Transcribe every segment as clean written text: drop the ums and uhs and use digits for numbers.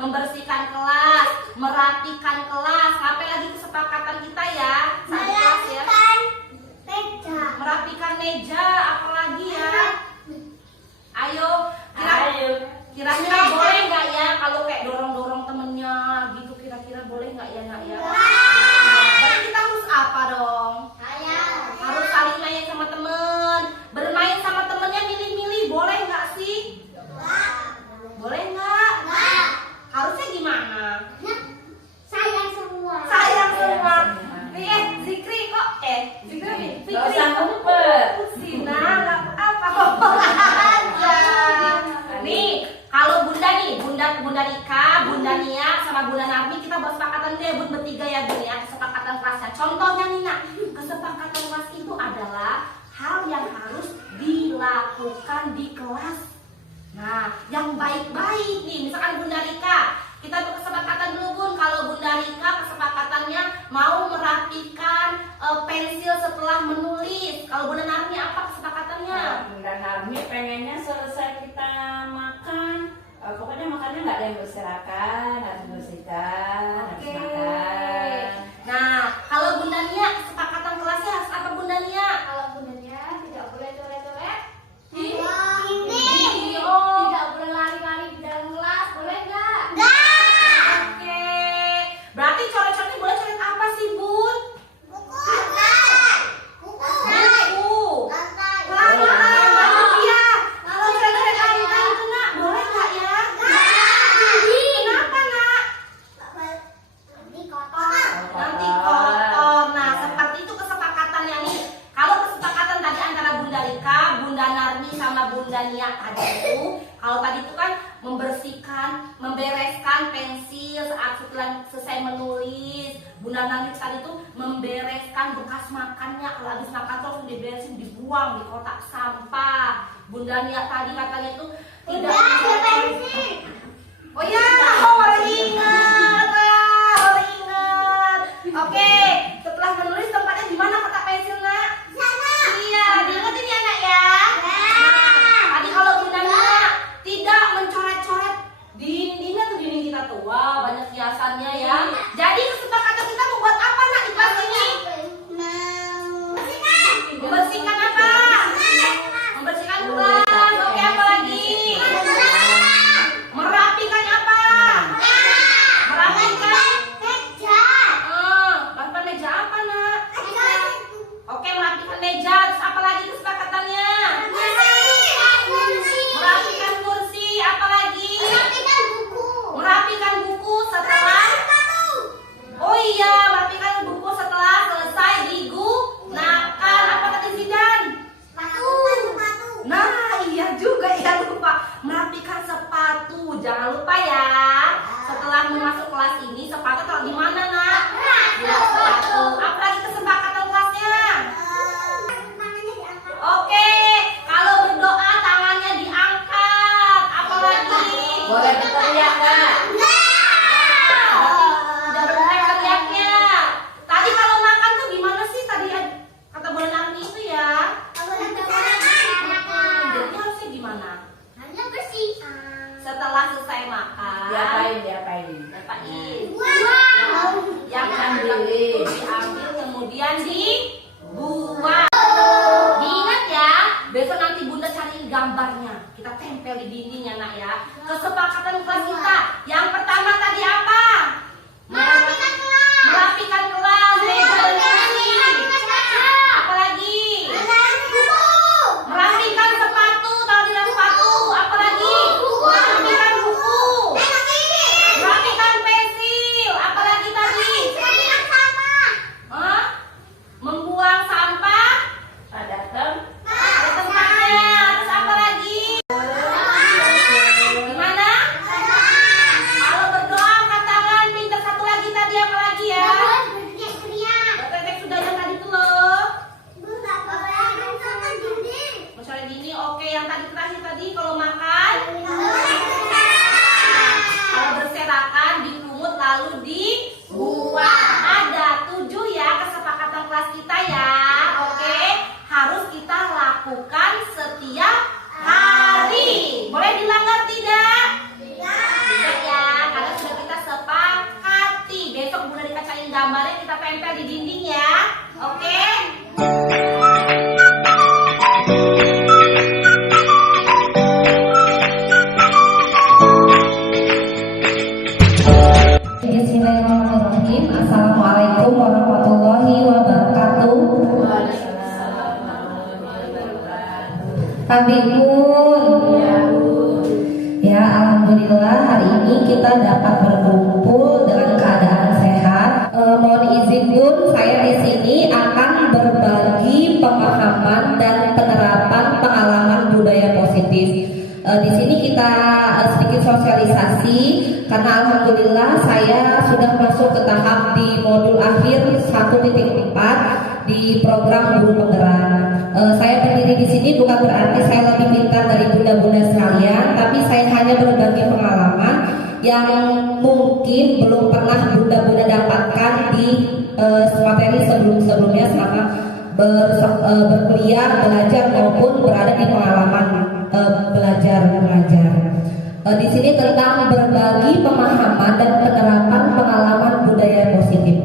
membersihkan kelas, merapikan kelas. Sampai lagi kesepakatan kita ya, satu kelas ya. Merapikan meja, apalagi ya? Ayo, kira-kira boleh nggak ya kalau kayak dorong-dorong temennya gitu, kira-kira boleh nggak ya nak ya? Berarti kita harus apa dong? Harus saling main sama temen, bermain sama temennya milih-milih, boleh nggak sih? Boleh nggak? Harusnya gimana? Sayang semua. Zikri kok Zikri. Gak usah ngumpet. Sina nggak apa-apa aja. Nih, kalau Bunda Rika, Bunda Nia, sama Bunda Narmi kita buat kesepakatan deh, Bun bertiga ya Bun ya, kesepakatan kelasnya. Contohnya nih nak, kesepakatan kelas itu adalah hal yang harus dilakukan di kelas. Nah, yang baik-baik nih, misalkan Bunda Rika, kita berkesepakatan dulu Bun, kalau Bunda Rika kesepakatannya mau merapikan pensil setelah menulis. Kalau Bunda Narmi apa kesepakatannya? Bunda Narmi pengennya selesai kita makan, pokoknya makannya nggak ada yang berserakan, harus bersihkan, harus makan. Nah, kalau Bunda Nia kesepakatan kelasnya harus apa Bunda Nia? Kalau bundanya tidak boleh coret-coret, Oh, tidak boleh lari-lari di dalam kelas, boleh nggak? oke. Berarti coret-coretnya boleh coret apa sih Bun? Buku. Lantai ya. Kalau coret-coret lantai itu nak, boleh nggak ya? Kenapa nak? Nanti kotor. Nah, seperti itu kesepakatannya nih. Kalau kesepakatan tadi antara Bunda Rika, Bunda Narmi sama Bunda Nia tadi itu, kalau tadi itu kan membereskan pensil saat setelah selesai menulis. Bunda Narmi tadi itu membereskan bekas makannya, kalau habis makan terus diberesin, dibuang di kotak sampah. Bunda Nia tadi katanya itu tidak. Oh ya, baru ingat. Oke, setelah menulis tempatnya di mana kotak pensil nak? Iya, diingetin ya nak ya. Nah, tadi kalau Bunda Nia tidak mencoret-coret dindingnya tuh, dinding kita tuh, wah banyak hiasannya ya. Jadi kesepakatan kita membuat apa nak di kelas ini? Membersihkan apa? Membersihkan kelas. Oke, apa lagi? Merapikan apa? Merapikan merapikan meja apa nak? Oke, merapikan meja. Terus apa lagi kesepakatannya? Merapikan kursi. Apa lagi? Merapikan buku setelah. Oh iya, merapikan buku setelah selesai digunakan. Apa tadi Zidan? Nah, iya juga ya, lupa. Merapikan sepatu. Jangan lupa ya. Setelah masuk kelas ini, sepatu taruh di mana nak? Di sepatu. Apa lagi kesepakatan kelasnya? Oke, kalau berdoa tangannya diangkat. Apa lagi? Boleh berteriak nggak? Udah berteriak-teriaknya. Tadi kalau makan tuh gimana sih tadi kata Bunda Narmi itu ya? Jadi harusnya gimana? Setelah selesai makan, Diapain? yang diambil kemudian dibuang. Diingat ya, besok nanti Bunda cariin gambarnya, kita tempel di dinding ya nak ya. Kesepakatan kelas kita yang pertama tadi apa? Merapikan kelas, meja dan kursi. Apa lagi? Merapikan sepatu, taruh di dalam sepatu. Apa lagi? Merapikan buku. Merapikan pensil. Apa lagi tadi? Membuang sampah. Ada tem? Ada tempatnya. Terus apa lagi? Gimana? Kalau berdoa angkat tangan, minta satu lagi tadi apa lagi ya? Berteriak sudah yang tadi tuh loh. Mencari gini, oke. Yang tadi terakhir tadi kalau makan, kalau berserakan dipungut lalu dibuang. Ada 7 ya kesepakatan kelas kita ya. Oke, harus kita lakukan setiap hari. Boleh dilanggar tidak? Tidak ya, karena Bun. Ya, Bu. Ya, alhamdulillah hari ini kita dapat berkumpul dengan keadaan sehat. Mohon izin Bun, saya di sini akan berbagi pemahaman dan penerapan pengalaman budaya positif. Di sini kita sedikit sosialisasi karena alhamdulillah saya sudah masuk ke tahap di modul akhir 1.4 di program guru penggerak. Saya berdiri di sini bukan berarti saya lebih pintar dari bunda-bunda sekalian, tapi saya hanya berbagi pengalaman yang mungkin belum pernah bunda-bunda dapatkan di materi sebelum-sebelumnya selama berkuliah, belajar maupun berada di pengalaman belajar mengajar. Di sini tentang berbagi pemahaman dan penerapan pengalaman budaya positif.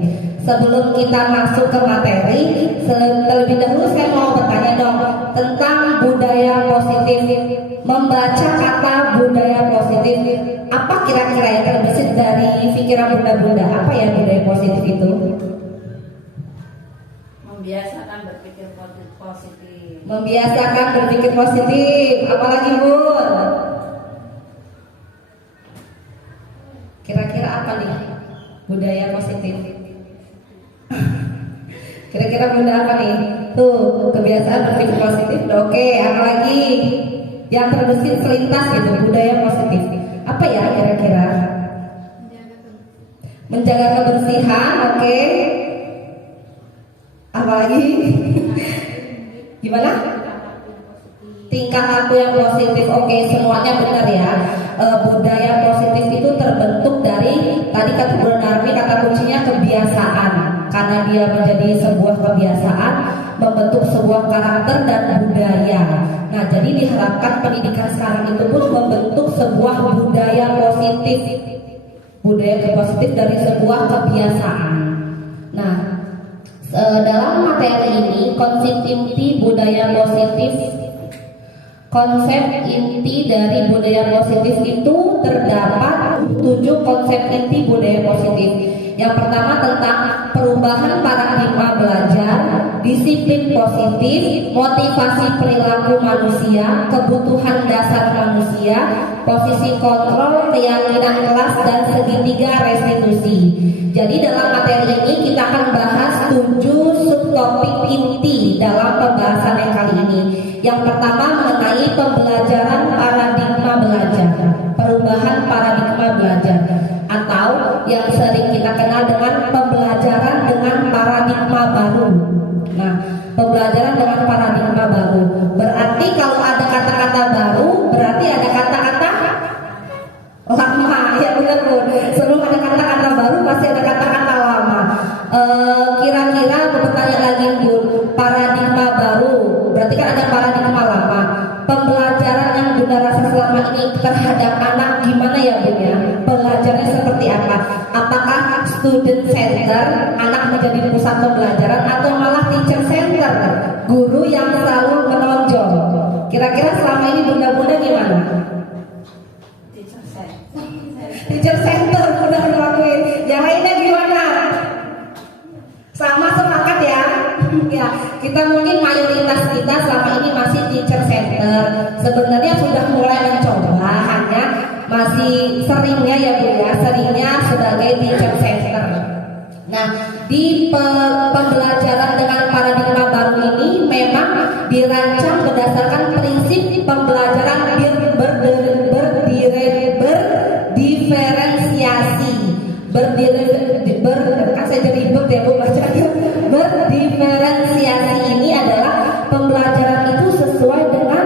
Sebelum kita masuk ke materi, terlebih dahulu saya mau bertanya dong tentang budaya positif. Membaca kata budaya positif, apa kira-kira yang terbesit dari pikiran bunda-bunda? Apa ya budaya positif itu? Membiasakan berpikir positif. Membiasakan berpikir positif. Apalagi Bun? Kira-kira apa nih budaya positif? Kira-kira bunda apa nih? Tuh, kebiasaan berpikir positif. Oke, apa lagi? Yang terbesit selintas gitu, budaya positif. Apa ya kira-kira? Menjaga kebersihan, oke. Apa lagi? Gimana? Tingkah laku yang positif. Oke, semuanya benar ya. Budaya positif itu terbentuk dari tadi kata Bu Narmi, kata kuncinya kebiasaan. Karena dia menjadi sebuah kebiasaan, membentuk sebuah karakter dan budaya. Nah, jadi diharapkan pendidikan sekarang itu pun membentuk sebuah budaya positif. Budaya positif dari sebuah kebiasaan. Nah, dalam materi ini konsep inti budaya positif, konsep inti dari budaya positif itu terdapat 7 konsep inti budaya positif. Yang pertama tentang perubahan paradigma belajar, disiplin positif, motivasi perilaku manusia, kebutuhan dasar manusia, posisi kontrol, keyakinan kelas, dan segitiga restitusi. Jadi dalam materi ini kita akan bahas 7 subtopik inti dalam pembahasan yang kali ini. Yang pertama mengenai pembelajaran paradigma belajar, perubahan paradigma belajar, atau yang sering kita kenal dengan pembelajaran dengan paradigma baru. Nah, pembelajaran dengan paradigma baru berarti kalau ada kata-kata baru berarti ada kata-kata lama. Ya benar Bun. Sebelum ada kata-kata baru pasti ada kata-kata lama. Kira-kira bertanya lagi Bun, paradigma baru berarti kan ada paradigma lama. Pembelajaran yang Bunda rasa selama ini terhadap anak gimana ya Bun ya? Belajarnya seperti apa? Apakah student center, anak menjadi pusat pembelajaran, atau malah teacher center, guru yang selalu menonjol? Kira-kira selama ini bunda-bunda gimana? Teacher center udah ngelakuin. Yang lainnya gimana? Sama sepakat ya? Ya, kita mungkin mayoritas kita selama ini masih teacher center. Sebenarnya sudah mulai mencoba, hanya masih seringnya ya Bu ya, seringnya sebagai teacher center. Nah, di pembelajaran dengan paradigma baru ini memang dirancang berdasarkan prinsip pembelajaran berdiferensiasi. Kan saya jadi ribet ya Bu bacanya. Berdiferensiasi ini adalah pembelajaran itu sesuai dengan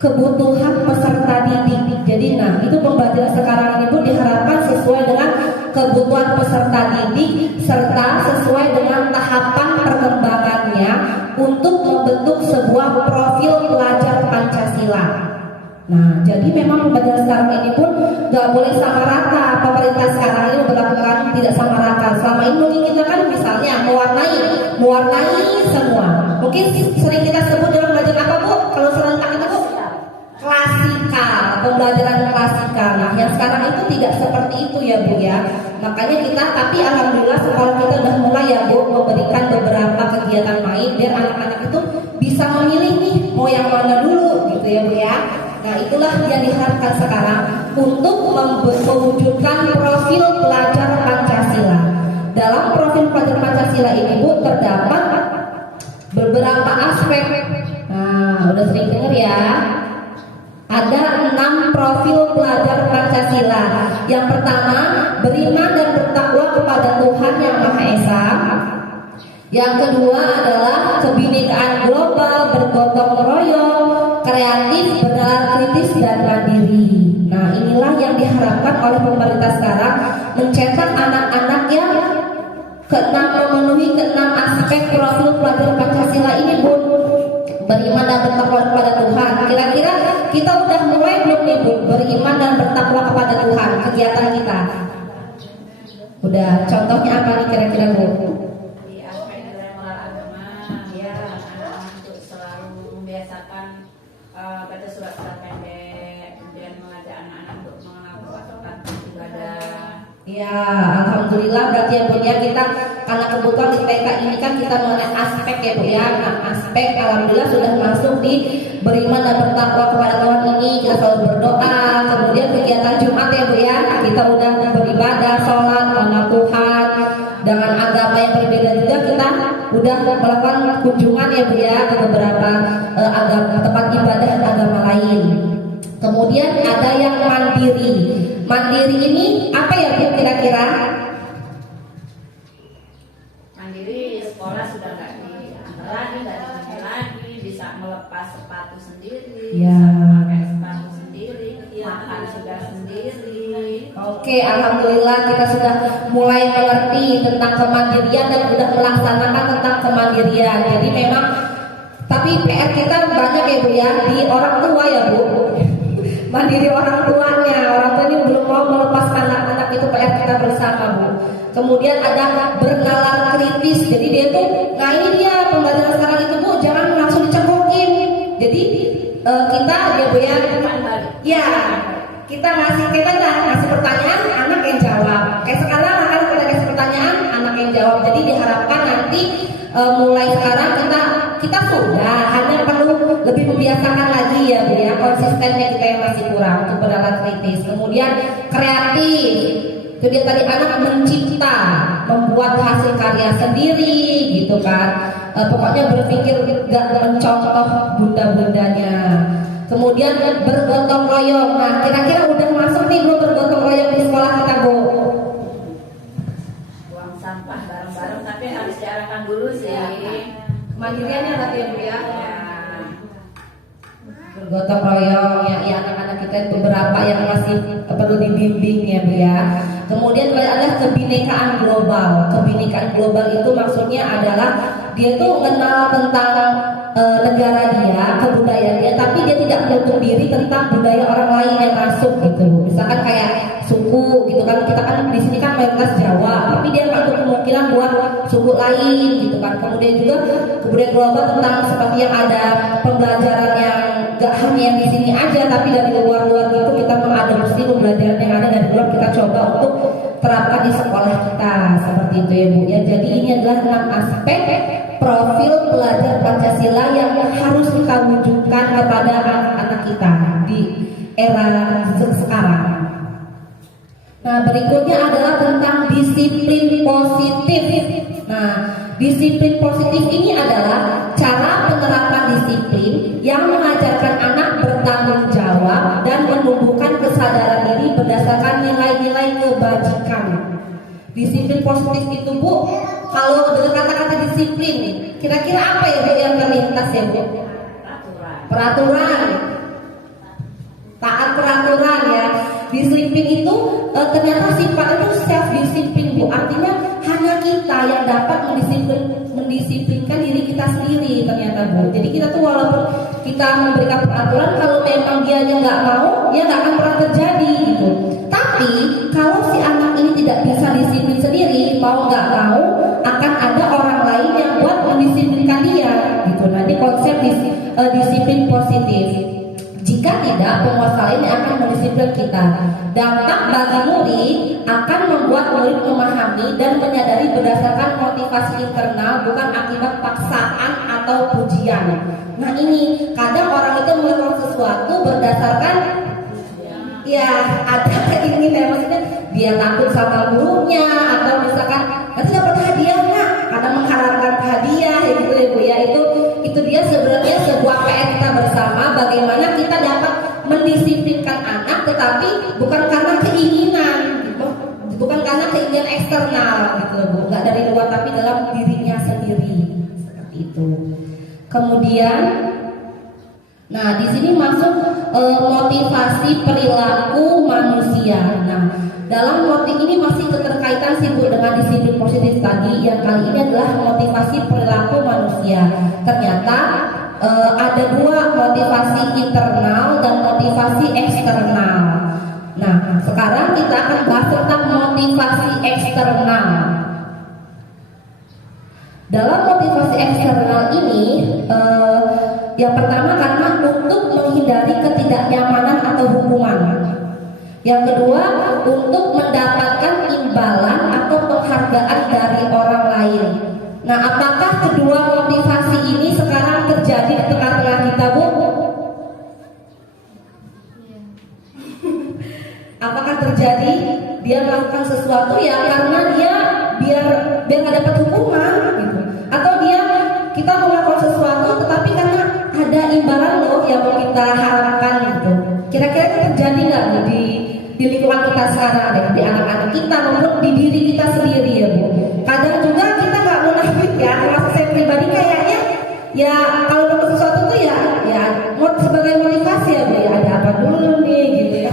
kebutuhan peserta didik. Jadi nah, itu pembelajaran sekarang ini pun diharapkan sesuai dengan kebutuhan peserta didik serta sesuai dengan tahapan perkembangannya untuk membentuk sebuah profil pelajar Pancasila. Nah, jadi memang pembelajaran sekarang ini pun gak boleh sama rata. Pemerintah sekarang ini memperlakukan tidak sama rata. Selama ini mungkin kita kan misalnya mewarnai semua. Mungkin sering kita sebut dalam belajar apa Bu? Kalau serentak itu Bu? Klasikal, pembelajaran klasikal. Nah, yang sekarang itu tidak seperti itu ya Bu ya. Makanya kita, tapi alhamdulillah sekolah kita sudah mulai ya Bu memberikan beberapa kegiatan main biar anak-anak itu bisa bisa memilih nih mau yang mana dulu gitu ya Bu ya. Nah itulah yang diharapkan sekarang untuk mewujudkan profil pelajar Pancasila. Dalam profil pelajar Pancasila ini Bu terdapat beberapa aspek. Nah udah sering dengar ya. Ada 6 profil pelajar Pancasila. Yang pertama, beriman dan bertakwa kepada Tuhan Yang Maha Esa. Yang kedua adalah kebinekaan global, bergotong royong, kreatif, bernalar kritis dan mandiri. Nah, inilah yang diharapkan oleh pemerintah sekarang, mencetak anak-anak yang memenuhi keenam aspek profil pelajar Pancasila ini, Bu. Beriman dan bertakwa kepada Tuhan. Kira-kira kita udah mulai belum nih Bu beriman dan bertakwa kepada Tuhan kegiatan kita? Udah. Contohnya apa nih kira-kira Bu? Di aspek nilai moral agama, ya anak-anak untuk selalu membiasakan baca surat-surat pendek, kemudian mengajak anak-anak untuk melakukan ibadah. Ya, alhamdulillah berarti ya Bu ya, kita karena kebutuhan di TK ini kan kita mengenai aspek ya Bu ya. Nah, aspek alhamdulillah sudah masuk di beriman dan bertakwa kepada Tuhan ini, kita selalu berdoa. Kemudian kegiatan Jumat ya Bu ya, kita udah beribadah, sholat, mengenal Tuhan. Dengan agama yang berbeda juga kita udah melakukan kunjungan ya Bu ya ke beberapa agama, tempat ibadah agama lain. Kemudian ada yang mandiri. Mandiri ini apa ya Bu kira-kira? Mandiri, sekolah sudah nggak diantar lagi, nggak dikunci lagi, bisa melepas sepatu sendiri, Ya. bisa pakai sepatu sendiri, makan sudah sendiri. Oke, alhamdulillah kita sudah mulai mengerti tentang kemandirian dan sudah melaksanakan tentang kemandirian. Jadi memang, tapi PR kita banyak ya Bu ya, di orang tua ya Bu. Mandiri orang tuanya, orang tua ini belum mau melepas anak-anak, itu PR kita bersama Bu. Kemudian ada bernalar kritis, jadi dia tuh, nah ini dia pembelajaran sekarang itu Bu, jangan langsung dicekokin. Jadi kita ya Bu ya, ya kita ngasih pertanyaan, anak yang jawab. Kayak sekarang akan kita kasih pertanyaan, anak yang jawab. Jadi diharapkan nanti mulai sekarang kita sudah hanya perlu lebih membiasakan lagi ya Bu ya, konsistennya kita yang masih kurang untuk bernalar kritis. Kemudian kreatif, itu dia tadi anak mencipta, membuat hasil karya sendiri gitu kan. Pokoknya berpikir gak mencontoh bunda-bundanya. Kemudian bergotong royong. Nah kira-kira udah masuk nih Bu bergotong royong di sekolah kita Bu? Buang sampah bareng-bareng, tapi harus diarahkan dulu sih. Kemandiriannya tapi ya Bu ya. Ya. Bergotong royong ya anak-anak kita itu beberapa yang masih perlu dibimbing ya Bu ya. Kemudian ada kebinekaan global. Kebinekaan global itu maksudnya adalah dia tuh mengenal tentang negara dia, kebudayaan dia, tapi dia tidak menutup diri tentang budaya orang lain yang masuk gitu. Misalkan kayak suku gitu kan, kita kan di sini kan mayoritas Jawa, tapi dia nggak tutup kemungkinan buat suku lain gitu kan. Kemudian juga kebudayaan global tentang seperti yang ada pembelajaran yang gak hanya yang di sini aja, tapi dari luar-luar gitu kita mengadopsi pembelajaran yang ada dari luar, kita coba untuk terapkan di sekolah kita seperti itu ya Bu ya. Jadi ini adalah 6 aspek profil pelajar Pancasila yang harus kita wujudkan kepada anak-anak kita di era sekarang. Nah berikutnya adalah tentang disiplin positif. Nah disiplin positif ini adalah cara penerapan disiplin yang mengajarkan anak bertanggung jawab dan menumbuhkan kesadaran diri berdasarkan nilai-nilai kebajikan. Disiplin positif itu Bu, kalau dengan kata-kata disiplin, kira-kira apa ya Bu yang terlintas ya Bu? Peraturan. Taat peraturan ya. Disiplin itu ternyata sifat itu self disiplin Bu. Artinya hanya kita yang dapat mendisiplinkan diri kita sendiri ternyata Bu. Jadi kita tuh walaupun kita memberikan peraturan, kalau memang dia nggak mau, ya nggak akan pernah terjadi gitu. Tapi kalau si anak ini tidak bisa disiplin sendiri, mau nggak mau akan ada orang lain yang buat mendisiplinkan dia gitu. Nah ini konsep disiplin positif. Jika Jika tidak, penguasa lain yang akan mendisiplin kita. Dampak bagi murid akan membuat murid memahami dan menyadari berdasarkan motivasi internal, bukan akibat paksaan atau pujian. Nah ini, kadang orang itu melakukan sesuatu berdasarkan ya ada keinginan, maksudnya dia takut sama gurunya, atau misalkan nanti dapat hadiah nggak, karena mengharapkan hadiah ya gitu ya Bu ya. Itu dia sebenarnya sebuah PR kita bersama, bagaimana kita dapat mendisiplinkan anak, tetapi bukan karena keinginan gitu, bukan karena keinginan eksternal gitu Bu, nggak dari luar tapi dalam dirinya sendiri seperti itu. Kemudian nah, di sini masuk motivasi perilaku manusia. Nah, dalam motif ini masih keterkaitan sih Bu dengan disiplin positif tadi. Yang kali ini adalah motivasi perilaku manusia. Ternyata ada dua, motivasi internal dan motivasi eksternal. Nah, sekarang kita akan bahas tentang motivasi eksternal. Dalam motivasi eksternal ini, yang pertama karena untuk menghindari ketidaknyamanan atau hukuman. Yang kedua untuk mendapatkan imbalan atau penghargaan dari orang lain. Nah, apakah kedua motivasi ini sekarang terjadi di tengah-tengah kita, Bu? Apakah terjadi dia melakukan sesuatu ya karena dia biar nggak dapat hukuman gitu, atau dia kita melakukan sesuatu tetapi karena ada imbalan loh yang mau kita harapkan gitu. Kira-kira itu terjadi nggak Bu di lingkungan kita sekarang deh, di anak-anak kita maupun di diri kita sendiri ya Bu. Kadang juga kita nggak munafik ya, termasuk saya pribadi kayaknya ya kalau melakukan sesuatu tuh ya sebagai motivasi ya Bu ya, ada apa dulu nih gitu ya.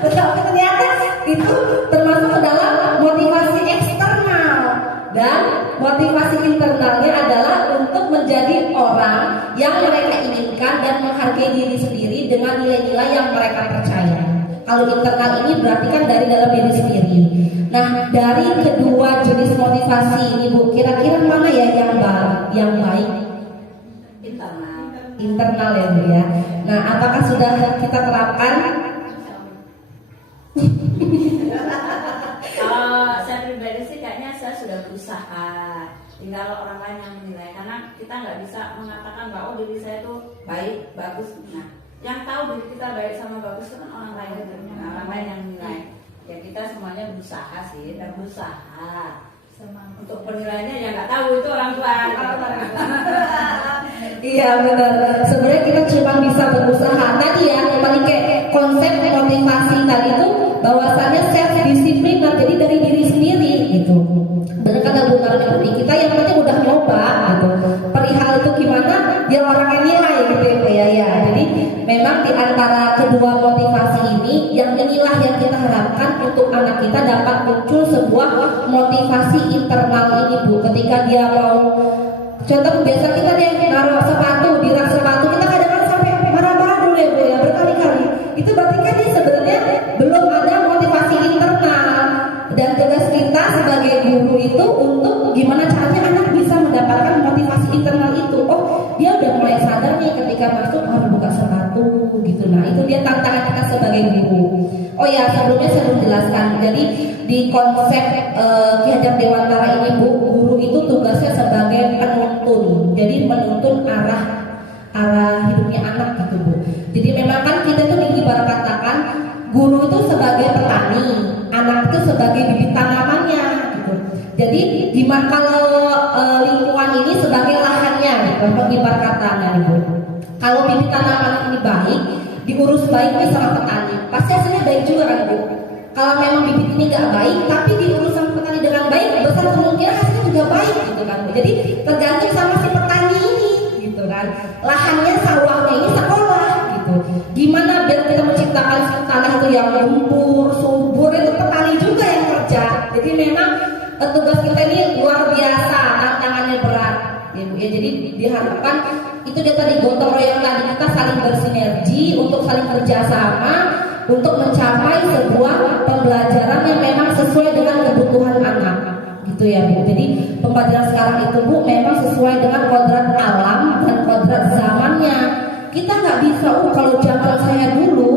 Tetapi ternyata itu termasuk dalam motivasi eksternal, dan motivasi internalnya adalah untuk menjadi orang yang mereka inginkan dan menghargai diri sendiri dengan nilai-nilai yang mereka percaya. Kalau internal ini berarti kan dari dalam diri sendiri. Nah, dari kedua jenis motivasi ini Bu, kira-kira mana ya yang baik? Internal ya Bu ya. Nah, apakah sudah kita terapkan? Kalau saya pribadi sih kayaknya saya sudah berusaha, tinggal orang lain yang menilai, karena kita nggak bisa mengatakan bahwa diri saya itu baik, bagus. Nah, yang tahu diri kita baik sama bagus itu kan orang lain, orang lain yang menilai. Ya kita semuanya berusaha sih, dan berusaha. Untuk penilaiannya ya nggak tahu, itu orang tua. Iya benar. Sebenarnya kita cuma bisa berusaha. Tadi ya paling kayak konsep motivasi tadi itu bahwasannya self disiplin, jadi dari diri sendiri gitu. Benar kata Bu Narmi seperti kita yang penting udah nyoba gitu. Perihal itu gimana dia orangnya nilai gitu ya. Jadi memang di antara kedua motivasi ini yang inilah yang kita harapkan untuk anak kita dapat muncul sebuah motivasi internal ini Bu. Ketika dia mau, contoh biasa kita deh naruh sepatu di rak sepatu, kita kadang-kadang sampai marah-marah dulu ya Bu ya, berkali-kali. Itu berarti kan dia sebenarnya belum ada motivasi internal. Dan tugas kita sebagai guru itu untuk gimana caranya anak bisa mendapatkan motivasi internal itu. Oh, dia udah mulai sadar nih ketika masuk harus buka sepatu gitu. Nah, itu dia tantangan kita sebagai guru. Oh ya, sebelumnya saya belum jelaskan. Jadi di konsep Ki Hajar Dewantara ini Bu, guru itu tugasnya sebagai penuntun. Jadi menuntun arah hidupnya anak gitu Bu. Jadi memang kan kita tuh ibarat katakan guru itu sebagai petani, anak itu sebagai bibit tanamannya gitu. Jadi gimana kalau lingkungan ini sebagai lahannya gitu, ibarat katanya gitu. Kalau bibit tanaman ini baik, diurus baik nih sama petani, pasti hasilnya baik juga kan Bu. Kalau memang bibit ini nggak baik, tapi diurus sama petani dengan baik, besar kemungkinan hasilnya juga baik gitu kan Bu. Jadi tergantung sama si petani ini gitu kan. Lahannya, sawahnya ini sekolah gitu. Gimana biar kita menciptakan tanah itu yang gembur, subur, itu petani juga yang kerja. Jadi memang tugas kita ini luar biasa, tantangannya berat ya Bu ya. Jadi diharapkan itu dia tadi gotong royong tadi, kita saling bersinergi untuk saling kerjasama untuk mencapai sebuah pembelajaran yang memang sesuai dengan kebutuhan anak gitu ya Bu. Jadi pembelajaran sekarang itu Bu memang sesuai dengan kodrat alam dan kodrat zamannya. kita nggak bisa, kalau zaman saya dulu,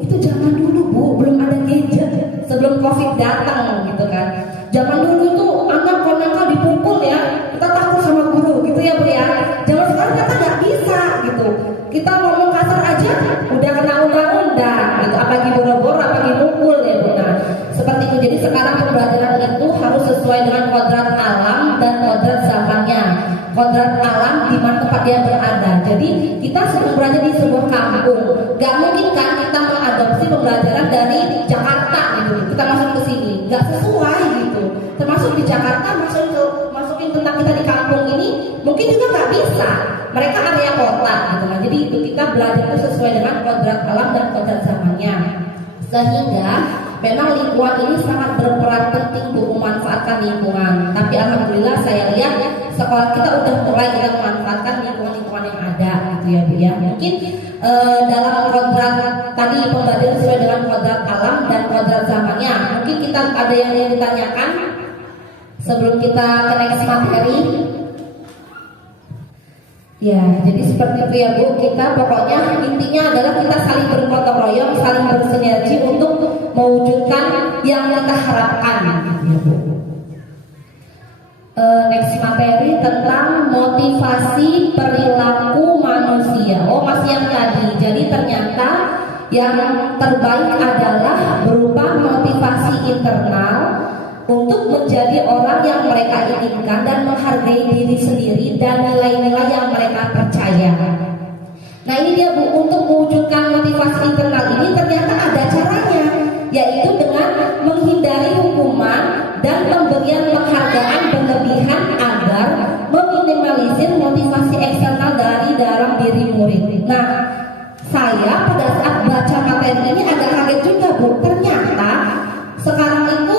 itu zaman dulu Bu, belum ada gadget, sebelum COVID datang gitu kan. Zaman dulu itu anak kalau nakal dipukul ya, kita takut sama guru gitu ya Bu ya. Zaman sekarang kita nggak bisa gitu. Kita ngomong kasar aja udah kena undang-undang gitu, apalagi boro-boro, apalagi mukul ya Bu. Nah, seperti itu. Jadi sekarang pembelajaran itu harus sesuai dengan kodrat alam dan kodrat zamannya. Kodrat alam di mana tempat dia berada. Jadi kita sedang berada di sebuah kampung. Gak mungkin kan kita mengadopsi pembelajaran dari Jakarta gitu. Kita masuk ke sini, gak sesuai gitu. Termasuk di Jakarta masukin tentang kita di kampung ini, mungkin juga gak bisa. Mereka area kota gitu kan. Jadi itu kita belajar itu sesuai dengan kodrat alam dan kodrat zamannya. Sehingga memang lingkungan ini sangat berperan penting untuk memanfaatkan lingkungan. Tapi alhamdulillah saya lihat sekolah kita udah mulai kita memanfaatkan lingkungan-lingkungan yang ada gitu ya Bu ya. Mungkin dalam kodrat tadi pembelajaran sesuai dengan kodrat alam dan kodrat zamannya. Mungkin kita ada yang ingin ditanyakan sebelum kita ke next materi. Ya, jadi seperti itu ya Bu. Kita pokoknya intinya adalah kita saling bergotong royong, saling bersinergi untuk mewujudkan yang kita harapkan. Ya, Bu. Next materi tentang motivasi perilaku manusia. Oh, masih yang tadi. Jadi ternyata yang terbaik adalah berupa motivasi internal untuk menjadi orang yang mereka inginkan dan menghargai diri sendiri dan nilai-nilai yang mereka percaya. Nah ini dia Bu, untuk mewujudkan motivasi internal ini ternyata ada caranya, yaitu dengan menghindari hukuman dan pemberian penghargaan berlebihan agar meminimalisir motivasi eksternal dari dalam diri murid. Nah, saya pada saat baca materi ini agak kaget juga Bu, ternyata sekarang itu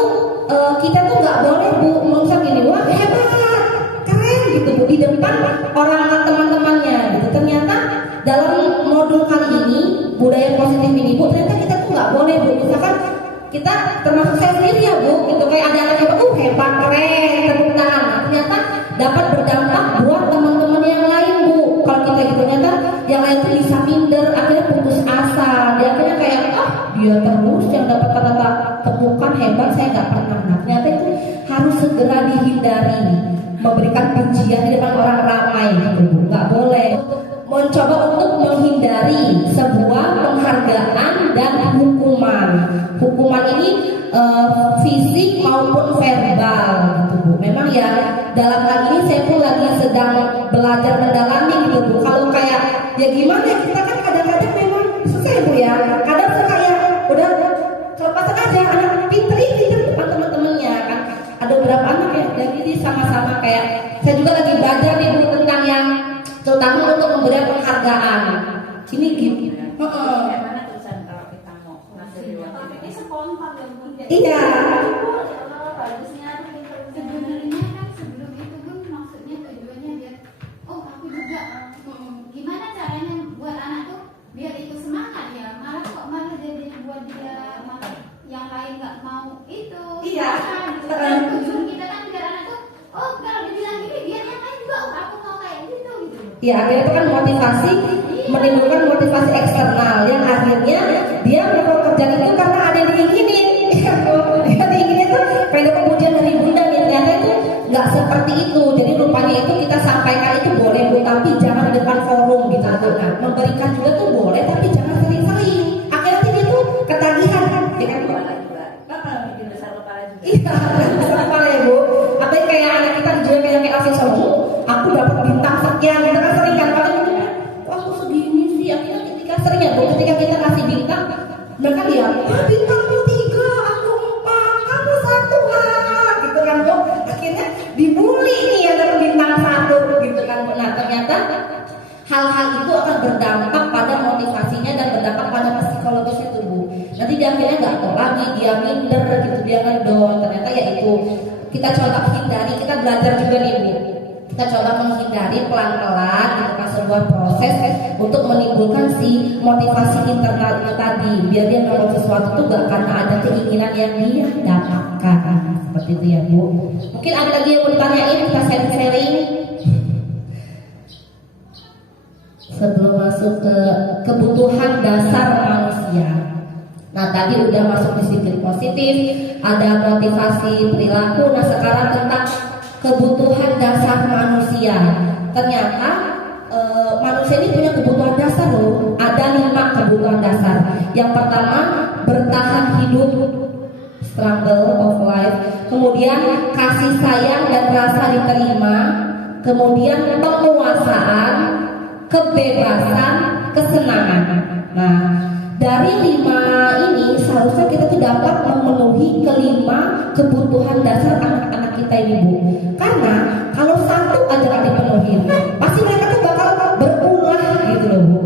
kita tuh nggak boleh Bu ngomong gini, wah hebat, keren gitu Bu di depan orang teman-temannya gitu. Ternyata dalam modul kali ini budaya positif ini Bu, ternyata kita tuh nggak boleh Bu. Misalkan kita termasuk saya sendiri ya Bu, gitu kayak ada anak hebat, hebat, keren, tepuk tangan. Nah, ternyata dapat berdampak buat teman-teman yang lain Bu. Kalau kita gitu ternyata yang lain tuh bisa minder, akhirnya putus asa. Dia akhirnya kayak dia terus yang dapat kata-kata tepukan hebat, saya nggak pernah. Nah, ternyata itu harus segera dihindari. Memberikan pujian di depan orang ramai gitu Bu, nggak boleh. Mencoba untuk menghindari sebuah penghargaan dan hukuman. Hukuman ini fisik maupun verbal gitu Bu. Memang ya dalam hal ini saya pun lagi sedang belajar mendalami gitu Bu. Kalau kayak ya gimana kita kan kadang-kadang memang susah ya Bu ya. Kadang kayak udah kelepasan aja anak pinter ini depan teman-temannya kan. Ada beberapa anak yang ini sama-sama kayak saya juga lagi belajar nih Bu tentang yang terutama untuk memberikan penghargaan. Ini gitu. Bagaimana tulisan kalau kita mau ngasih lihat Ini spontan ya Bu. Iya. Bagusnya sebenarnya kan sebelum itu pun maksudnya tujuannya biar aku juga gimana caranya buat anak tuh biar ikut semangat ya, malah kok malah jadi buat dia malah yang lain nggak mau itu. Iya. Tujuan kita kan biar anak tuh kalau dibilang gini biar yang lain juga aku mau kayak gitu. Ya akhirnya itu kan motivasi, menimbulkan motivasi eksternal yang akhirnya dia melakukan kerjaan itu karena ada yang diinginin. Dia diinginin itu pengen kemudian dari bunda nih, ternyata itu nggak seperti itu. Jadi rupanya itu kita sampaikan itu boleh Bu, tapi jangan di depan forum gitu. Nah, memberikan juga tuh boleh, tapi jangan sering-sering. Akhirnya dia tuh ketagihan, ya kan Bu? bikin besar kepala juga. Iya, besar kepala ya Bu. Apalagi kayak anak kita juga bilang kayak Alfi Somu, aku dapat bintang sekian, kita kan sering kan paling kok aku segini sih. Akhirnya ketika sering ya Bu, ketika kita kasih bintang, mereka lihat, bintangmu 3, aku 4, kamu 1 gitu kan Bu. Akhirnya dibully nih ya dapat bintang 1 gitu kan Bu. Nah ternyata hal-hal itu akan berdampak pada motivasinya dan berdampak pada psikologisnya tuh Bu. Nanti dia akhirnya nggak tahu lagi, dia minder gitu, dia ngedown. Ternyata ya itu kita coba hindari, kita belajar juga nih Bu. Kita coba menghindari pelan-pelan gitu kan sebuah proses untuk menimbulkan si motivasi internal itu tadi, biar dia melakukan sesuatu tuh gak karena ada keinginan yang dia dapatkan. Seperti itu ya Bu. Mungkin ada lagi yang mau ditanyain, kita sharing. sebelum masuk ke kebutuhan dasar manusia. Nah, tadi udah masuk disiplin positif, ada motivasi perilaku. Nah, sekarang tentang kebutuhan dasar manusia. Ternyata manusia ini punya kebutuhan dasar loh. Ada 5 kebutuhan dasar. Yang pertama, bertahan hidup, struggle of life. Kemudian kasih sayang dan rasa diterima. Kemudian penguasaan, kebebasan, kesenangan. Nah, dari 5 ini seharusnya kita tuh dapat memenuhi kelima kebutuhan dasar anak-anak kita ini, Bu. Karena kalau satu aja nggak dipenuhi, pasti mereka tuh bakal berulah gitu loh, Bu.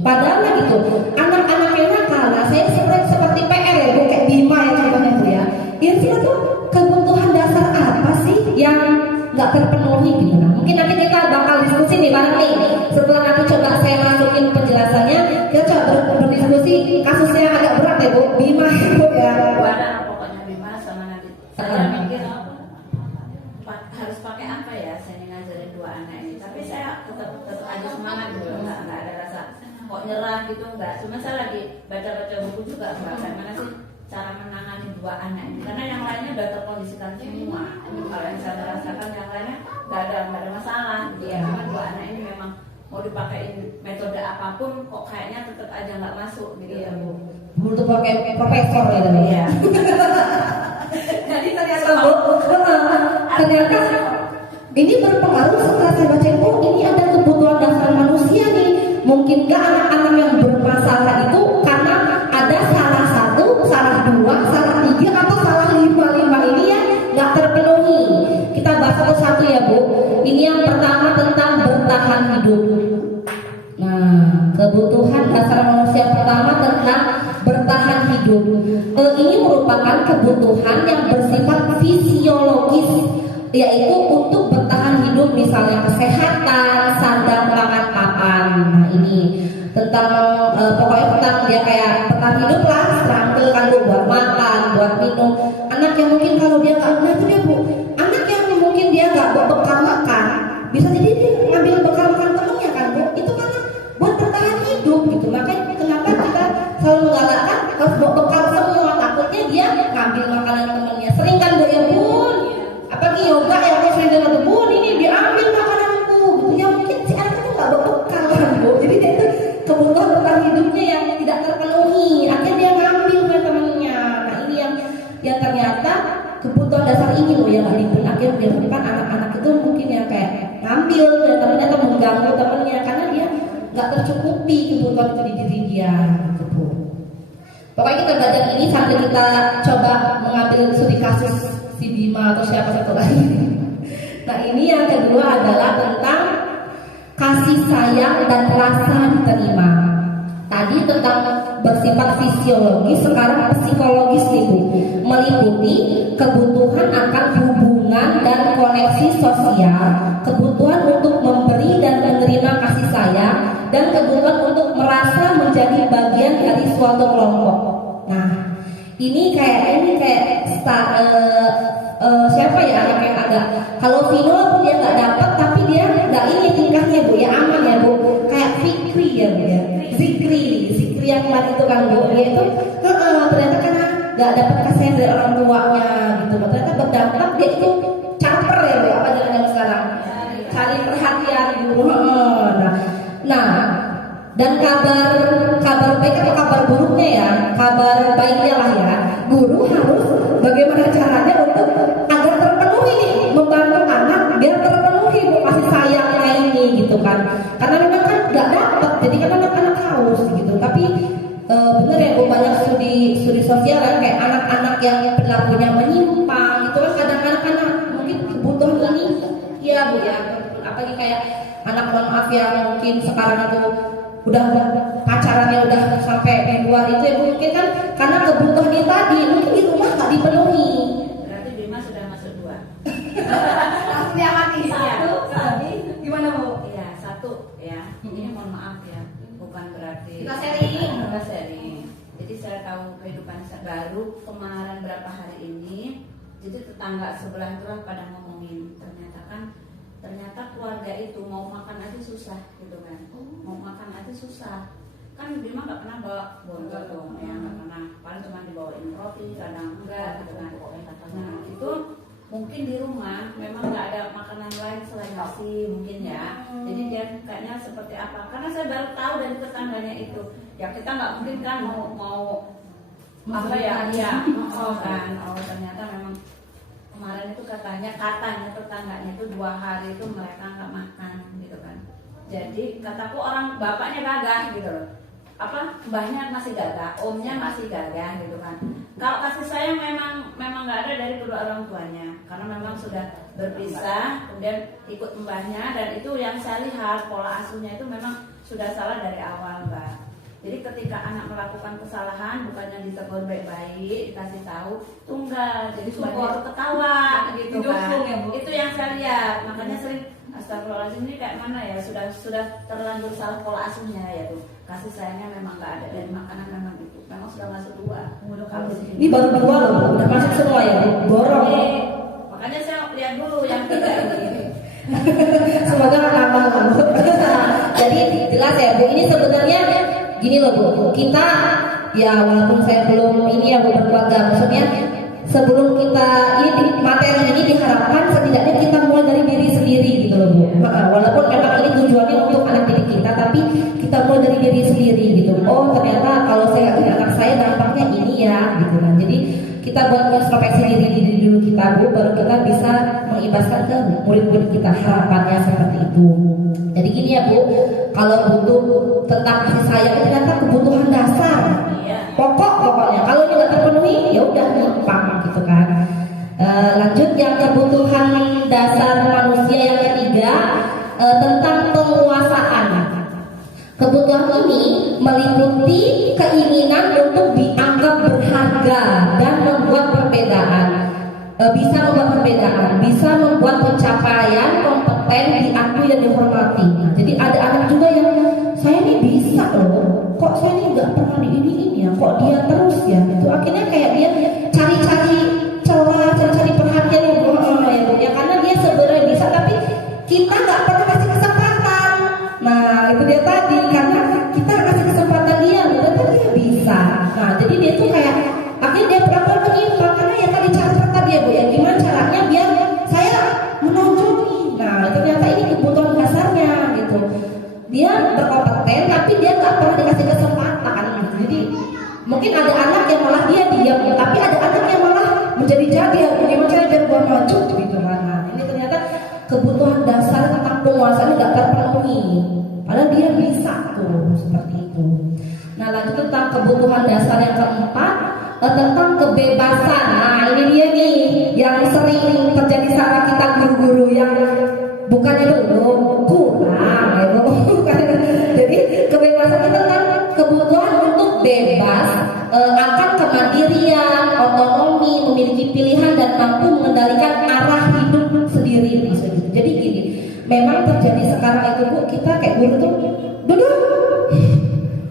Padahal gitu, anak-anak yang nakal, nah saya seperti PR ya, Bu, kayak Bima ya contohnya, Bu ya. Kira-kira tuh kebutuhan dasar apa sih yang nggak terpenuhi gitu? Nah, mungkin nanti kita bakal diskusi nih bareng nih. Setelah nanti coba saya masukin penjelasannya, kita coba berdiskusi kasusnya yang agak berat ya, Bu. Bima Bu ya. Dua anak pokoknya Bima sama Nadit. Saya mikir harus pakai apa ya saya ngajarin 2 anak ini. Tapi saya tetap aja semangat gitu, nggak ada rasa kok nyerah gitu, nggak. Cuma saya lagi baca-baca buku juga bagaimana sih cara menangani 2 anak ini. Karena yang lainnya udah terkondisikan semua. Kalau yang saya rasakan yang lainnya nggak ada masalah. Gitu. Cuma 2 anak ini memang mau dipakein metode apapun kok kayaknya tetap aja nggak masuk gitu ya, Bu. Butuh pakai profesor ya tadi. Iya. Jadi ternyata ini berpengaruh setelah saya baca itu, ini ada kebutuhan dasar manusia nih. Mungkinkah anak-anak yang bermasalah itu karena ada salah 1, salah 2, salah 3 atau salah 5 ini yang nggak terpenuhi? Kita bahas satu-satu ya, Bu. Ini yang pertama tentang bertahan hidup. Nah, kebutuhan dasar manusia pertama tentang bertahan hidup. Ini merupakan kebutuhan yang bersifat fisiologis, yaitu untuk bertahan hidup, misalnya kesehatan, sandang, pangan, papan. Nah, ini tentang pokoknya tentang dia kayak bertahan hidup lah, struggle kan, Bu, buat makan, buat minum. Anak yang mungkin kalau dia nggak, nah itu dia, Bu, anak yang mungkin dia nggak buat bekal makan, bisa jadi dia ngambil bekal makan temennya kan, Bu. Itu karena buat bertahan hidup gitu. Makanya kenapa kita selalu menggalakkan harus bawa bekal semua, takutnya dia ngambil makanan temennya. Sering kan, Bu ya, Bun? Apalagi yoga ya, aku sering dengar tuh, Bun ini diambil makananku gitu. Ya mungkin si anak itu nggak bawa bekal kan, Bu. Jadi dia itu kebutuhan bertahan hidupnya yang tidak terpenuhi, akhirnya dia ngambil punya temennya. Nah, ini yang ternyata kebutuhan dasar ini loh yang nggak dipenuhi. Akhirnya menyebabkan anak-anak itu mungkin yang kayak ngambil punya temennya atau mengganggu temennya karena dia nggak tercukupi kebutuhan itu di diri dia gitu, Bu. Pokoknya kita belajar ini sambil kita coba mengambil studi kasus si Bima atau siapa satu lagi. Nah, ini yang kedua adalah tentang kasih sayang dan rasa diterima. Tadi tentang bersifat fisiologis, sekarang psikologis nih, Bu. Meliputi kebutuhan akan hubungan dan koneksi sosial, kebutuhan untuk memberi dan menerima kasih sayang, dan kebutuhan untuk merasa menjadi bagian dari suatu kelompok. Nah, ini kayak siapa ya anak yang agak, kalau Vino pun dia nggak dapat, tapi dia nggak ini tingkahnya, Bu, ya aman ya, Bu. Kayak Fikri ya, Bu ya. Zikri yang kemarin itu kan, Bu, dia itu ternyata karena nggak dapat kasih dari orang tuanya gitu, ternyata berdampak dia itu caper ya, Bu, apa jalan sekarang cari perhatian, Bu. Nah, dan kabar baik atau kabar buruknya ya, kabar baiknya lah ya, guru harus bagaimana caranya untuk agar terpenuhi nih, membantu anak biar terpenuhi, Bu, kasih sayangnya ini gitu kan. Karena memang kan nggak dapat, jadi kan anak-anak haus gitu. Tapi bener ya, Bu, banyak studi sosial kan, kayak anak-anak yang perilakunya menyimpang itu kan kadang-kadang anak mungkin kebutuhan ini ya, Bu ya. Apalagi kayak anak, mohon maaf ya, mungkin sekarang itu udah pacarannya udah sampai di luar itu ya, Bu, mungkin kan karena kebutuhan dia tadi mungkin di rumah nggak dipenuhi. Berarti Bima sudah masuk 2. Langsung diamati. Satu. Gimana, Bu? Iya, 1 ya. Ini mohon maaf ya, bukan berarti Kita sharing. Kita sharing. Jadi saya tahu kehidupan saya baru kemarin berapa hari ini. Jadi tetangga sebelah itu lah pada ngomongin, ternyata keluarga itu mau makan aja susah gitu kan. mau makan aja susah. Kan Bima nggak pernah bawa borgol dong, ya nggak pernah. Paling cuma dibawain roti, kadang enggak gitu kan. Nah itu mungkin di rumah memang nggak ada makanan lain selain nasi mungkin ya. Jadi dia kayaknya seperti apa? Karena saya baru tahu dari tetangganya itu. Ya kita nggak mungkin kan mau apa ya? Iya, kan. Oh ternyata memang kemarin itu katanya tetangganya itu 2 hari itu mereka nggak makan gitu kan. Jadi kataku orang bapaknya gagah gitu loh. Apa mbahnya masih gagah, omnya masih gagah gitu kan. Kalau kasih sayang memang nggak ada dari kedua orang tuanya, karena memang sudah berpisah, kemudian ikut mbahnya, dan itu yang saya lihat pola asuhnya itu memang sudah salah dari awal, Mbak. Jadi ketika anak melakukan kesalahan bukannya ditegur baik-baik, dikasih tahu, tunggal, jadi mbahnya itu ketawa gitu kan. Ya, Bu. Itu yang saya lihat, makanya sering astagfirullahaladzim ini kayak mana ya, sudah terlanjur salah pola asuhnya ya tuh. Kasih sayangnya memang nggak ada, dari makanan memang itu memang sudah masuk 2. Kalau Ini baru 2 loh, Bu. Udah masuk semua ya, Bu. Borong. Makanya saya lihat dulu yang 3 ini. Semoga nggak nambah loh, Bu. Jadi jelas ya, Bu. Ini sebenarnya gini loh, Bu. Kita ya walaupun saya belum ini ya, Bu, berkeluarga, maksudnya sebelum kita ini materi ini diharapkan setidaknya kita mulai dari diri sendiri gitu loh, Bu. Walaupun memang ini tujuannya untuk anak didik kita, tapi kita mulai dari diri sendiri gitu. Oh ternyata kalau saya punya anak saya dampaknya ini ya gitu kan. Jadi kita buat introspeksi diri dulu kita, Bu, baru kita bisa mengibaskan ke murid-murid kita, harapannya seperti itu. Jadi gini ya, Bu, kalau butuh tentang kasih sayang itu ternyata kebutuhan dasar, pokoknya kalau ini nggak terpenuhi ya udah nyimpang gitu kan. Lanjut yang kebutuhan dasar manusia yang ketiga, tentang penguasaan. Kebutuhan ini meliputi keinginan untuk dianggap berharga dan membuat perbedaan, bisa membuat pencapaian kompeten diakui dan dihormati. Nah, jadi ada anak juga yang saya ini bisa loh, kok saya ini nggak pernah ini ya, kok dia terus ya, gitu. Akhirnya kayak dia cari-cari celah, cari perhatian yang ya, karena dia sebenarnya bisa, tapi kita nggak pernah kasih kesempatan. Nah itu dia tadi, karena kita kasih kesempatan dia, ternyata dia bisa. Nah jadi dia tuh kayak akhirnya dia pelan-pelan menyimpang, karena ya tadi cara dia, Bu, ya gimana caranya biar saya menonjol. Nah ternyata ini kebutuhan dasarnya gitu. Dia berkompeten tapi dia nggak pernah dikasih kesempatan gitu. Jadi mungkin ada anak yang malah dia diam, tapi ada anak yang malah menjadi-jadi ya, gimana caranya biar gua maju gitu kan. Nah ini ternyata kebutuhan dasar tentang penguasaan nggak terpenuhi, padahal dia bisa tuh seperti itu. Nah lanjut tentang kebutuhan dasar yang keempat, tentang kebebasan. Nah ini dia nih yang sering terjadi sama kita guru-guru yang bukannya belum kurang ya, Bu. Jadi kebebasan itu kan kebutuhan untuk bebas, akan kemandirian, otonomi, memiliki pilihan dan mampu mengendalikan arah hidup sendiri. Maksudnya. Jadi gini, memang terjadi sekarang itu, Bu, kita kayak guru tuh duduk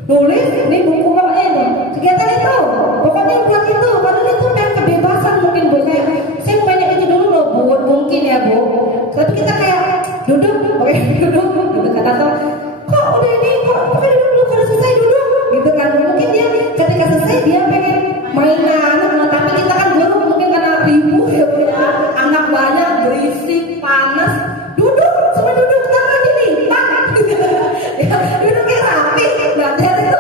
nulis ini buku bapaknya kegiatan itu pokoknya buat itu, padahal itu yang kebebasan mungkin, Bu. Kayak saya pengen itu dulu loh, Bu, mungkin ya, Bu, tapi kita kayak duduk, oke duduk kata tuh kok udah ini kok pokoknya duduk dulu, kalau selesai duduk gitu kan. Mungkin dia ketika selesai dia pengen mainan, tapi kita kan guru mungkin karena ribu ya, Bu, ya, anak banyak, berisik, panas, duduk semua duduk, tangan dilipat ya, duduknya rapi. Nah jadi itu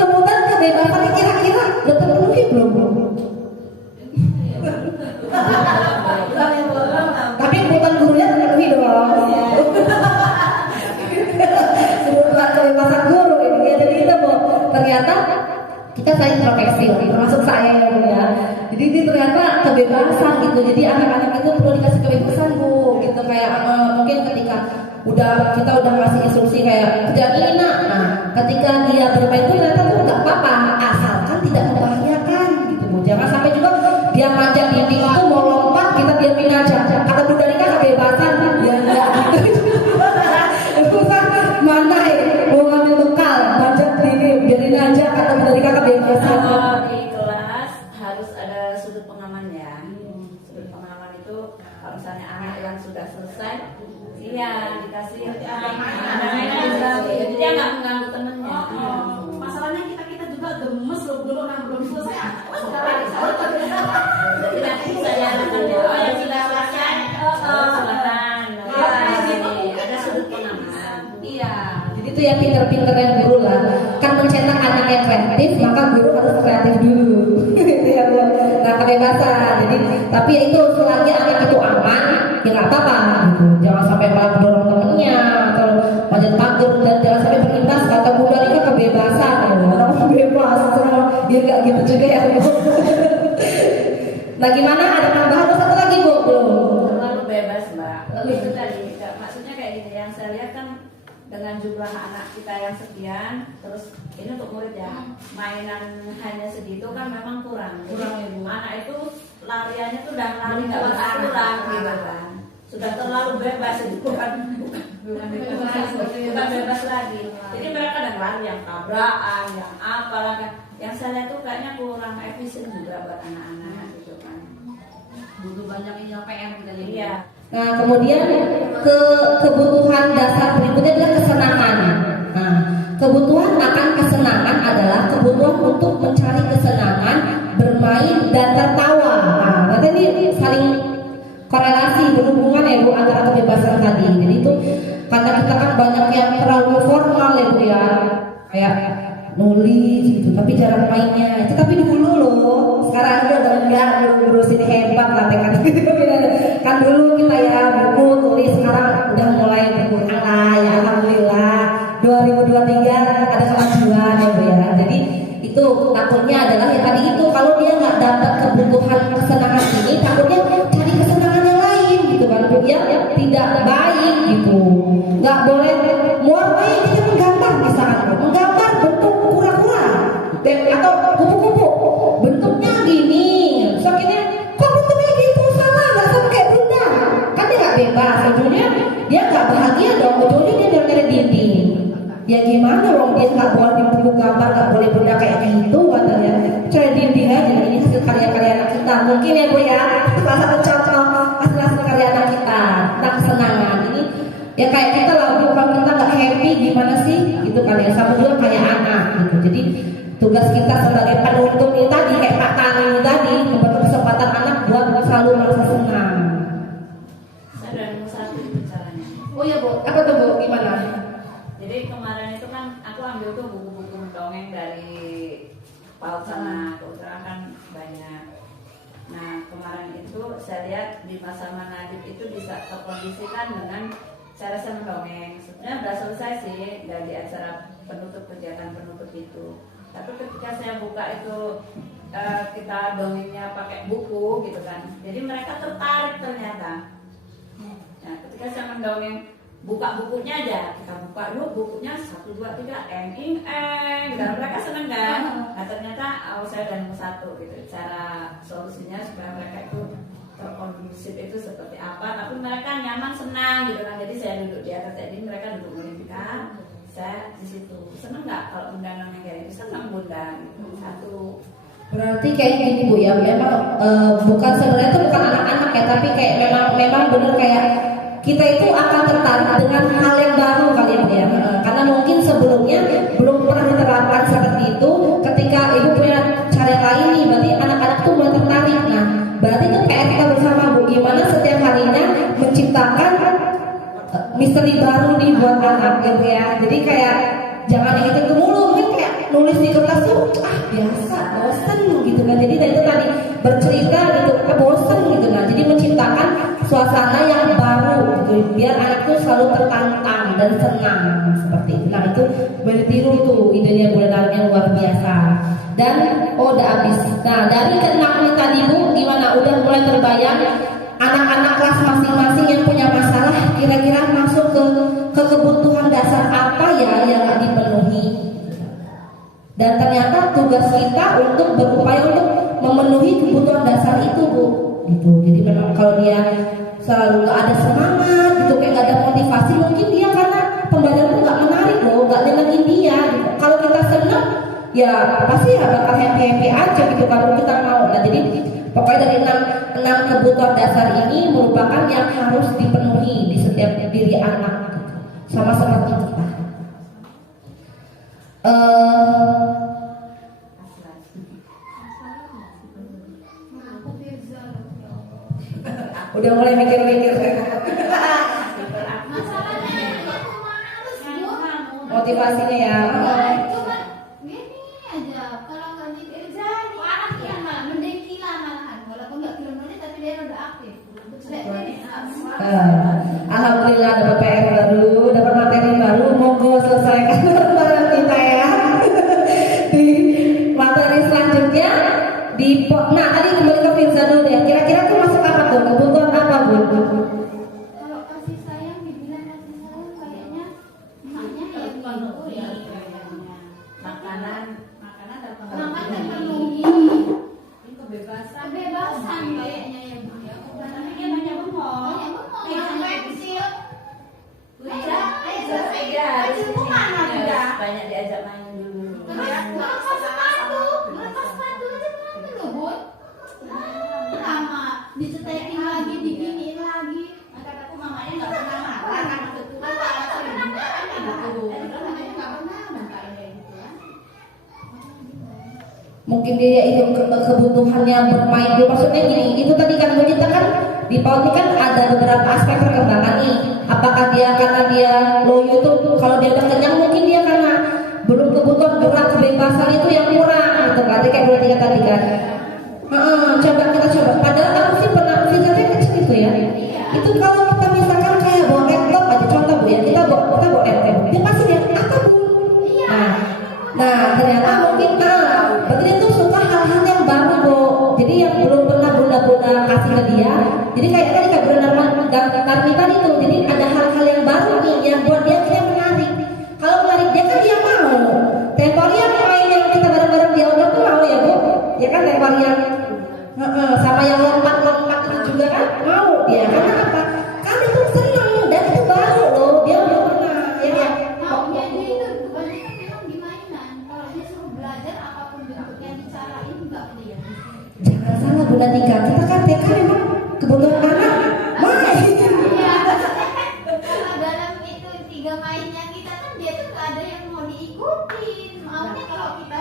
kemudian kebebasan kira-kira udah terpenuhi belum, Bu? Tapi bukan gurunya terpenuhi dong. Sebuah kebebasan guru ini ya. Jadi itu, Bu, ternyata kita saya introspeksi, termasuk saya ya. Jadi ini ternyata kebebasan gitu. Jadi anak-anak itu perlu dikasih kebebasan, Bu, gitu. Kayak mungkin ketika kita udah ngasih instruksi kayak kerjaan ini nak. Nah, ketika dia bermain itu ternyata tuh nggak apa-apa, asalkan tidak membahayakan gitu, Bu. Jangan sampai juga dia manjat dinding itu mau lompat kita diamin aja. Kata Bu Dalika kebebasan, ya enggak. Itu kan mana ya? Mau ngambil bekal, manjat dinding, biarin aja. Kata Bu Dalika kebebasan. Di kelas harus ada sudut pengaman ya. Sudut pengaman itu kalau misalnya anak yang sudah selesai, iya dikasih ada mainan. Jadi dia nggak dulu kan belum selesai. Jadi nanti saya akan yang sudah selesai silakan. Ada sudut pengaman. Iya. Jadi itu ya pinter-pinter yang guru lah. Kan mencetak anak yang kreatif, maka guru harus kreatif dulu. Itu ya Bu. Nah kebebasan. Jadi tapi ya itu selagi anak itu aman, ya nggak apa-apa gitu. Jangan sampai malah mendorong temennya atau manjat pagar dan jangan sampai berimbas kata Bu Dalika kebebasan. Ya, orang bebas, ya nggak gitu juga ya Bu. Nah gimana? Ada tambahan satu lagi Bu? Belum. Terlalu bebas Mbak. Itu tadi maksudnya kayak gini, yang saya lihat kan dengan jumlah anak kita yang sekian, terus ini untuk murid ya, mainan hanya segitu kan memang kurang. Jadi, anak itu lariannya tuh udah lari nggak beraturan gitu kan, sudah terlalu bebas itu bukan bebas lagi. Jadi mereka kadang lari yang tabrakan, yang apalah kan. Yang saya lihat tuh kayaknya kurang efisien juga buat anak-anak gitu kan. Butuh banyak ini PR kita jadi. Iya. Nah, kemudian kebutuhan dasar berikutnya adalah kesenangan. Nah, kebutuhan akan kesenangan adalah kebutuhan untuk mencari kesenangan, bermain dan tertawa. Nah, berarti ini saling korelasi berhubungan ya Bu antara kebebasan tadi. Jadi itu karena kita kan banyak yang terlalu formal ya Bu ya, kayak nulis gitu, tapi jarang mainnya. Itu tapi dulu loh, sekarang udah enggak, guru sini hebat lah tekad gitu. Kan dulu kita ya buku tulis, sekarang udah mulai berkurang lah ya, alhamdulillah. 2023 ada kemajuan ya Bu ya. Jadi itu takutnya adalah ya tadi itu kalau dia nggak dapat kebutuhan kesenangan ini, takutnya cari kesenangan yang lain gitu kan Bu ya, tidak baik gitu. Nggak boleh muaranya kita menggambar misalkan, menggambar bentuk kura-kura atau kupu-kupu bentuknya gini, terus akhirnya kok bentuknya gitu, salah, nggak sama kayak bunda, kan dia nggak bebas, ujungnya dia nggak bahagia dong, ujungnya dia nyari dinding. Ya gimana dong, dia nggak boleh di buku gambar, nggak boleh benda kayak gitu katanya, cari dinding aja. Ini hasil karya-karya anak kita mungkin ya Bu ya, salah satu contoh hasil karya anak kita tentang kesenangan ini. Ya kayak kita lah, kalau kita nggak happy gimana sih gitu kan ya, sama juga kayak anak gitu. Jadi tugas kita sebagai penuntut ini tadi, kayak Pak Tani ini tadi, memberi kesempatan anak buat selalu merasa senang. Saya udah nemu satu caranya. Oh ya Bu, apa tuh Bu, gimana? Jadi kemarin itu kan aku ambil tuh buku-buku mendongeng dari PAUD sama Putra kan banyak. Nah kemarin itu saya lihat di masa Manadip itu bisa terkondisikan dengan cara saya mendongeng. Sebenarnya udah selesai sih dari acara penutup, kegiatan penutup itu. Tapi ketika saya buka itu kita dongengnya pakai buku gitu kan, jadi mereka tertarik ternyata. Nah ketika saya mendongeng, buka bukunya aja, kita buka dulu bukunya 1, 2, 3 dan mereka seneng kan. Nah ternyata saya udah nemu satu gitu cara solusinya supaya mereka itu terkondusif itu seperti apa, tapi mereka nyaman, senang gitu kan. Jadi saya duduk di atas tadi, mereka duduk melingkar, saya di situ. Seneng nggak kalau undang yang kayak gitu? Seneng bunda gitu. Satu. Berarti kayak gini Bu ya, memang bukan sebenarnya itu bukan anak-anak ya, tapi kayak memang benar kayak kita itu akan tertarik dengan hal yang baru kali ya, karena mungkin sebelumnya belum pernah diterapkan seperti itu. Ketika ibu punya cara yang lain nih, berarti anak-anak tuh mulai tertarik. Nah, berarti itu PR kita bersama Bu, gimana setiap harinya menciptakan misteri baru nih buat anak gitu ya. Jadi kayak jangan itu mulu, mungkin kayak nulis di kertas tuh biasa, bosen gitu kan. Jadi itu tadi bercerita gitu, bosen gitu kan. Jadi menciptakan suasana yang baru gitu, biar anak tuh selalu tertantang dan senang seperti itu. Nah itu bertiru tuh idenya Bu Dalika yang luar biasa. Dan udah habis. Nah dari ke-6 ini tadi Bu, gimana? Udah mulai terbayang anak-anak kelas masing-masing yang punya masalah kira-kira masuk ke kebutuhan dasar apa ya yang nggak dipenuhi. Dan ternyata tugas kita untuk berupaya untuk memenuhi kebutuhan dasar itu Bu. Gitu. Jadi memang kalau dia selalu nggak ada semangat gitu, kayak nggak ada motivasi, mungkin dia karena pembelajaran itu nggak menarik loh, nggak nyenengin dia gitu. Kalau kita senang ya pasti ya bakal happy aja gitu kalau kita mau. Nah jadi pokoknya dari enam kebutuhan dasar ini merupakan yang harus dipenuhi di setiap diri anak gitu. Sama seperti kita. Udah mulai mikir-mikir. Masalahnya itu harus Bu. Motivasinya ya. Cuma gini aja, kalau nggak jadi ya mah mending kila malahan, walaupun nggak kilo tapi dia udah aktif. Alhamdulillah dapat PR baru, dapat materi baru. Monggo selesaikan bareng kita ya. Di materi selanjutnya nah tadi kembali ke Firza dulu deh. Kira-kira tuh masuk apa tuh? Kebutuhan apa Bu? Kalau kasih sayang dibilang kasih sayang kayaknya emaknya ya gitu ya. Makanan Makan terpenuhi, kebebasan kebebasan kayaknya ya Bu ya. tapi dia banyak bengong. Banyak bengong. Banyak Kecil. banyak diajak main dulu. Lepas sepatu aja kan loh Bu. Lama dicetekin lagi, diginiin lagi. Kataku mamanya nggak pernah marah karena ketua sering juga kan gitu. Mamanya nggak pernah mentarin kayak gitu kan. Mungkin dia itu kebutuhannya bermain dulu. Maksudnya gini, itu tadi kan Bu Dita kan di PAUD ini kan ada beberapa aspek perkembangan nih. Apakah dia karena dia loyo itu kalau dia udah kenyang mungkin dia karena belum kebutuhan gerak kebebasan itu yang kurang gitu kan. Kayak 2-3 tadi kan. Coba kita coba. Padahal aku sih pernah kan kecil itu ya. Itu kalau kita misalkan kayak bawa laptop aja contoh Bu ya, kita bawa laptop, dia pasti lihat apa Bu. Nah ternyata mungkin berarti dia tuh suka hal-hal yang baru Bu. Jadi yang belum pernah bunda-bunda kasih ke dia. Jadi kayak tadi Kak Bunda Narmi tadi tuh. Jadi ada hal-hal yang baru nih yang buat dia akhirnya menarik. Kalau menarik dia kan dia mau. Tempo hari yang main yang kita bareng-bareng di outdoor tuh mau ya Bu. Ya kan tempo hari yang sama yang lompat-lompat itu juga kan mau dia. Karena apa? Kan itu senang dan itu baru loh. Dia belum pernah ya. Maunya dia itu kebanyakan memang di mainan. Kalau dia suruh belajar apapun bentuknya dicarain enggak dia. Jangan salah Bunda Tika, kita kan TK memang kebutuhan anak main. Iya. Kalau dalam itu 3 mainnya kita kan dia tuh nggak ada yang mau diikutin. Maunya kalau kita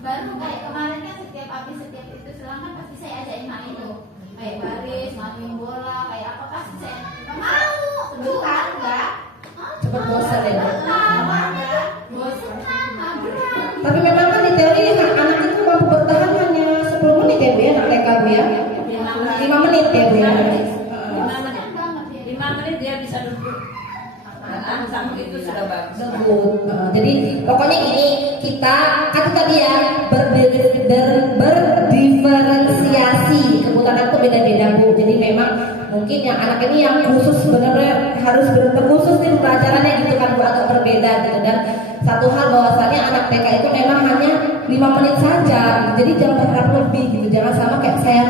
baru kayak kemarin kan setiap itu selangan pasti saya ajakin main tuh. Kayak baris, main bola, kayak apa pasti saya mau. Tuh kan enggak? Cepet bosan ya. Bosan kan? Berat. Tapi memang kan di teori anak itu mampu bertahan hanya 10 menit ya Bu ya, anak TK Bu ya. 5 menit ya Bu ya. 5 menit dia bisa duduk. Sama itu sudah bagus. Jadi pokoknya gini, kita kan tadi ya berdiferensiasi kebutuhan itu beda-beda Bu. Jadi memang mungkin yang anak ini yang khusus sebenarnya harus benar-benar khusus nih pelajarannya gitu kan Bu, agak berbeda gitu. Dan satu hal bahwasannya anak TK itu memang hanya 5 menit saja. Jadi jangan berharap lebih gitu. Jangan sama kayak saya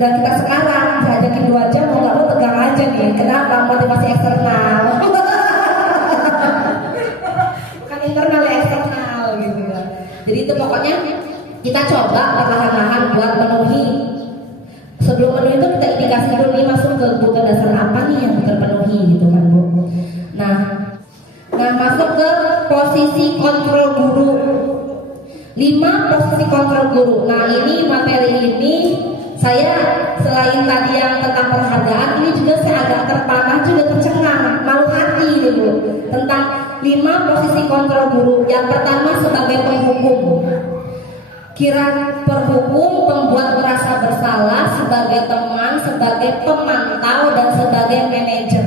dan kita sekarang saya ajakin 2 jam mau nggak mau tegang aja nih. Kenapa? Motivasi eksternal. Bukan internal ya, eksternal gitu kan. Jadi itu pokoknya kita coba perlahan-lahan buat memenuhi. Sebelum memenuhi itu kita indikasi dulu nih masuk ke kebutuhan dasar apa nih yang terpenuhi gitu kan Bu. Nah masuk ke posisi kontrol guru. 5 posisi kontrol guru. Nah ini materi ini saya selain tadi yang tentang penghargaan, ini juga saya agak terpanah juga tercengang, malu hati gitu tentang 5 posisi kontrol guru. Yang pertama sebagai penghukum. Kira perhukum, pembuat merasa bersalah, sebagai teman, sebagai pemantau, dan sebagai manajer.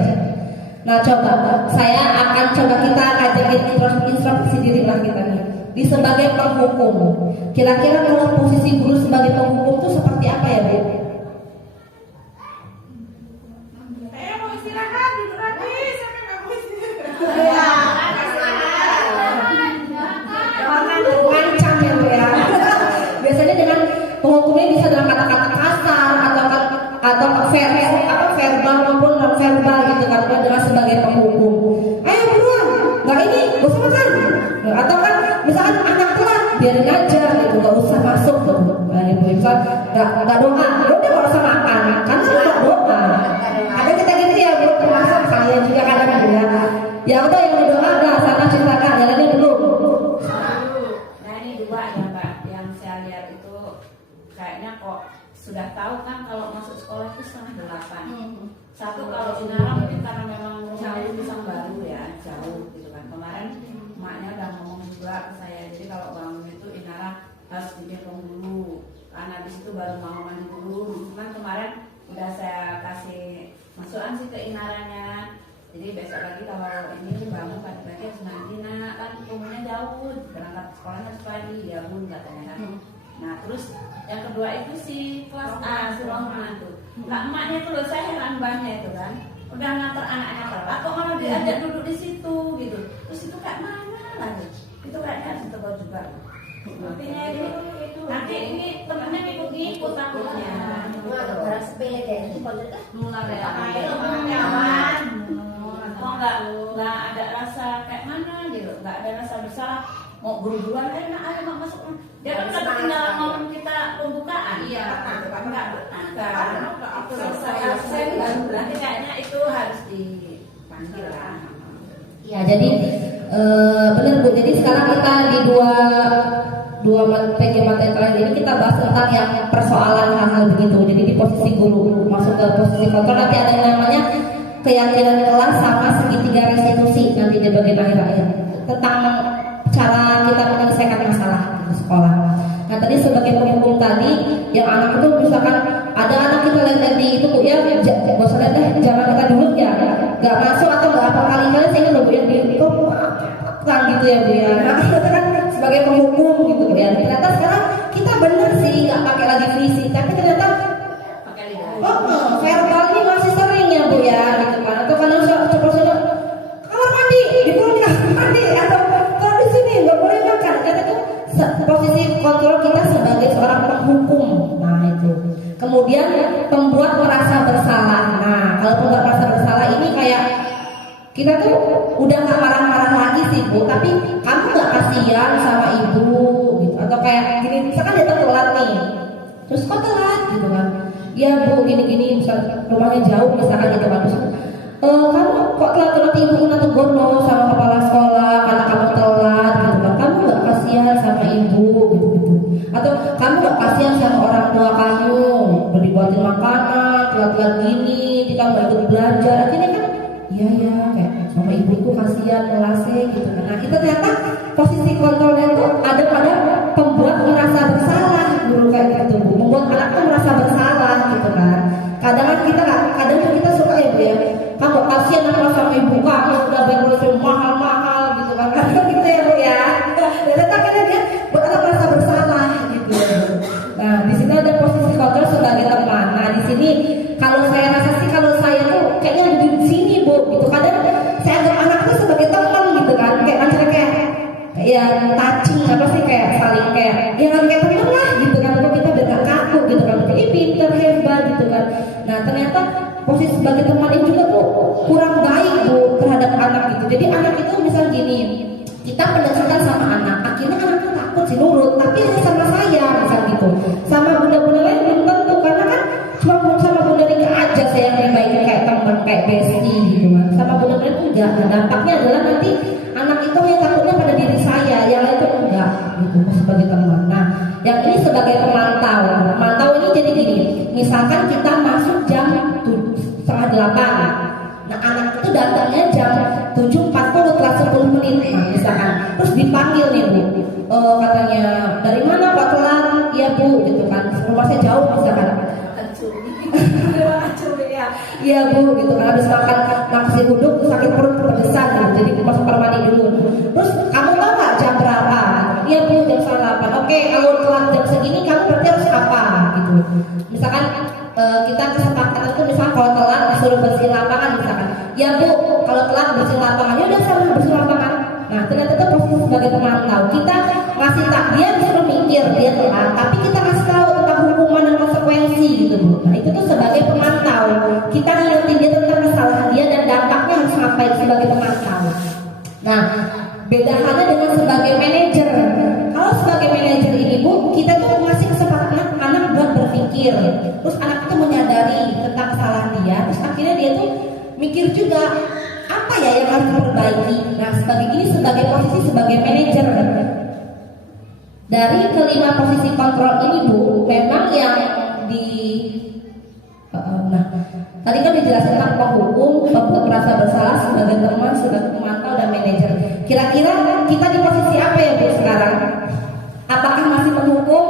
Nah coba, saya akan coba kita ajakin introspeksi diri lah kita nih. Di sebagai penghukum, kira-kira kalau posisi guru sebagai penghukum itu seperti apa ya Bu? Mau istirahat duduk lagi, sampai nggak mau istirahat. Ngancam ya Bu ya. Biasanya dengan penghukumnya bisa dalam kata-kata kasar atau verbal maupun non verbal gitu kan dengan sebagai penghukum. Ayo buruan, nggak ini, gak usah makan. Atau kan misalkan anak telat, biarin aja gitu, gak usah masuk tuh. Nah, misal nggak doa, udah gak usah makan, kan nggak doa. Ada kita gitu ya Bu, termasuk saya juga kadang ya. Ya udah yang berdoa dah sana ceritakan, jalannya belum. Nah ini 2 ya Pak, yang saya lihat itu kayaknya kok sudah tahu kan kalau masuk sekolah itu 7:30. Satu kalau Inara mungkin karena memang jauh pisang baru ya, jauh gitu kan. Kemarin emaknya udah ngomong juga ke saya, jadi kalau bangun itu Inara harus digendong dulu, karena habis itu baru mau mandi dulu. Cuman kemarin udah saya kasih masukan sih ke Inaranya. Jadi besok lagi kalau ini bangun pagi-pagi harus mandi, nak kan rumahnya jauh, berangkat sekolahnya harus pagi, ya bun katanya kan. Nah terus yang kedua itu si kelas A, si Rohman tuh. Lah emaknya tuh loh, saya heran banget itu kan. Udah nganter anaknya telat, kok malah diajak duduk di situ gitu. Terus itu kayak mana lagi? Itu kayaknya harus ditegur juga. Artinya itu nanti ini temennya ngikut-ngikut takutnya. Orang sepele itu Nular ya, kawan. Kok nggak ada rasa kayak mana gitu, nggak ada rasa bersalah. Mau buru-buruan, nak ayo mak masuk. Dia kan udah ketinggalan momen kita pembukaan. Iya. Enggak. Saya absen nanti kayaknya itu harus dipanggil lah. Ya, jadi benar Bu. Jadi sekarang kita di dua materi terakhir ini kita bahas tentang yang persoalan hal-hal begitu. Jadi di posisi guru masuk ke posisi kontrol, nanti ada yang namanya keyakinan kelas sama segitiga restitusi nanti di bagian akhir-akhir tentang cara kita menyelesaikan masalah di sekolah. Nah tadi sebagai penghukum tadi, yang anak itu misalkan ada anak kita lihat di itu ya, gak usah lihat deh, jangan kita dulu ya, gak masuk atau gak apa kali-kali saya loh Bu yang di kan gitu ya Bu ya. Nah kita kan sebagai penghukum gitu ya. Ternyata sekarang kita bener sih gak pakai lagi fisik, tapi ternyata Pakai lidah. verbal ini masih sering ya Bu ya, gitu kan. Atau kadang coba-coba kamar mandi, dikurung kamar mandi, atau kalau di sini nggak boleh makan. Kata tuh posisi kontrol kita sebagai seorang penghukum. Nah itu. Kemudian pembuat merasa bersalah. Nah kalau pembuat merasa bersalah ini kayak kita tuh udah nggak marah-marah lagi sih Bu, tapi kamu nggak kasihan sama ibu gitu. Atau kayak gini, misalkan dia telat nih, terus kok telat gitu kan. Ya Bu gini-gini, misal rumahnya jauh misalkan gitu kan. Terus, kamu kok telat ibu kena tegur loh sama kepala sekolah karena kamu telat gitu kan. Kamu gak kasihan sama ibu gitu-gitu. Atau kamu gak kasihan sama orang tua kamu, udah dibuatin makanan, telat-telat gini, kita gak ikut belajar. Akhirnya kan iya ya kayak sama ibuku kasihan ngelase gitu kan. Nah kita ternyata posisi kontrolnya itu ada pada pembuat merasa bersalah dulu kayak gitu Bu. Membuat anak tuh merasa bersalah gitu kan. Kadang kita suka ya Bu ya, kamu kasihan sama ibu kamu udah bayar mahal-mahal gitu kan. Kadang gitu ya Bu ya. Dan akhirnya dia merasa bersalah gitu. Nah di sini ada posisi kontrol sebagai teman. Nah di sini kalau saya rasa sih kalau saya tuh kayaknya lebih di sini Bu gitu. Kadang saya anggap anak tuh sebagai teman gitu kan, kayak macam kayak ya touching apa sih, kayak saling kayak ya kan kayak teman lah gitu kan. Kalau kita udah gak kaku gitu kan, kayak pinter hebat gitu kan. Nah ternyata posisi sebagai teman ini juga tuh kurang baik Bu terhadap anak gitu. Jadi anak itu misal gini, kita pendekatan sama anak, akhirnya anak tuh takut sih nurut, tapi hanya sama saya misal gitu. Sama bunda-bunda lain belum tentu, karena kan cuma sama bunda Rika aja saya yang baik kayak teman, kayak bestie gitu kan. Sama bunda-bunda itu enggak. Nah dampaknya adalah nanti anak itu yang takutnya pada diri saya, yang lain itu enggak gitu sebagai teman. Nah yang ini sebagai pemantau. Pemantau ini jadi gini, misalkan kita masuk jam 7:30. Nah anak itu datangnya jam 7:40 telat 10 menit. Nah misalkan terus dipanggil nih Bu, katanya dari mana Pak telat? Iya Bu gitu kan, rumah saya jauh misalkan. Iya Bu gitu kan, habis makan nasi uduk sakit perut kepedesan gitu. Jadi masuk kamar mandi dulu. Terus kamu tahu nggak jam berapa? Iya Bu jam 8. Oke kalau telat jam segini kamu berarti harus apa gitu. Misalkan kita kesepakatan itu misalkan kalau telat disuruh bersihin lapangan misalkan. Ya Bu kalau telat bersihin lapangan, ya udah saya bersihin lapangan. Nah ternyata itu posisi sebagai pemantau. Kita ngasih tak dia disuruh mikir dia telat, tapi kita ngasih tahu tentang hukuman dan konsekuensi gitu Bu. Nah itu tuh sebagai pemantau. Kita ngingetin dia tentang kesalahan dia dan dampaknya harus ngapain sebagai pemantau. Nah beda halnya dengan sebagai manajer. Kalau sebagai manajer ini Bu, kita tuh ngasih kesempatan anak buat berpikir. Terus anak itu menyadari tentang kesalahan dia. Terus akhirnya dia tuh mikir juga apa ya yang harus diperbaiki. Nah sebagai ini sebagai posisi sebagai manajer. Dari kelima posisi kontrol ini Bu, memang yang di tadi kan dijelasin tentang penghukum, pembuat merasa bersalah, sebagai teman, sebagai pemantau dan manajer. Kira-kira kita di posisi apa ya Bu sekarang? Apakah masih menghukum?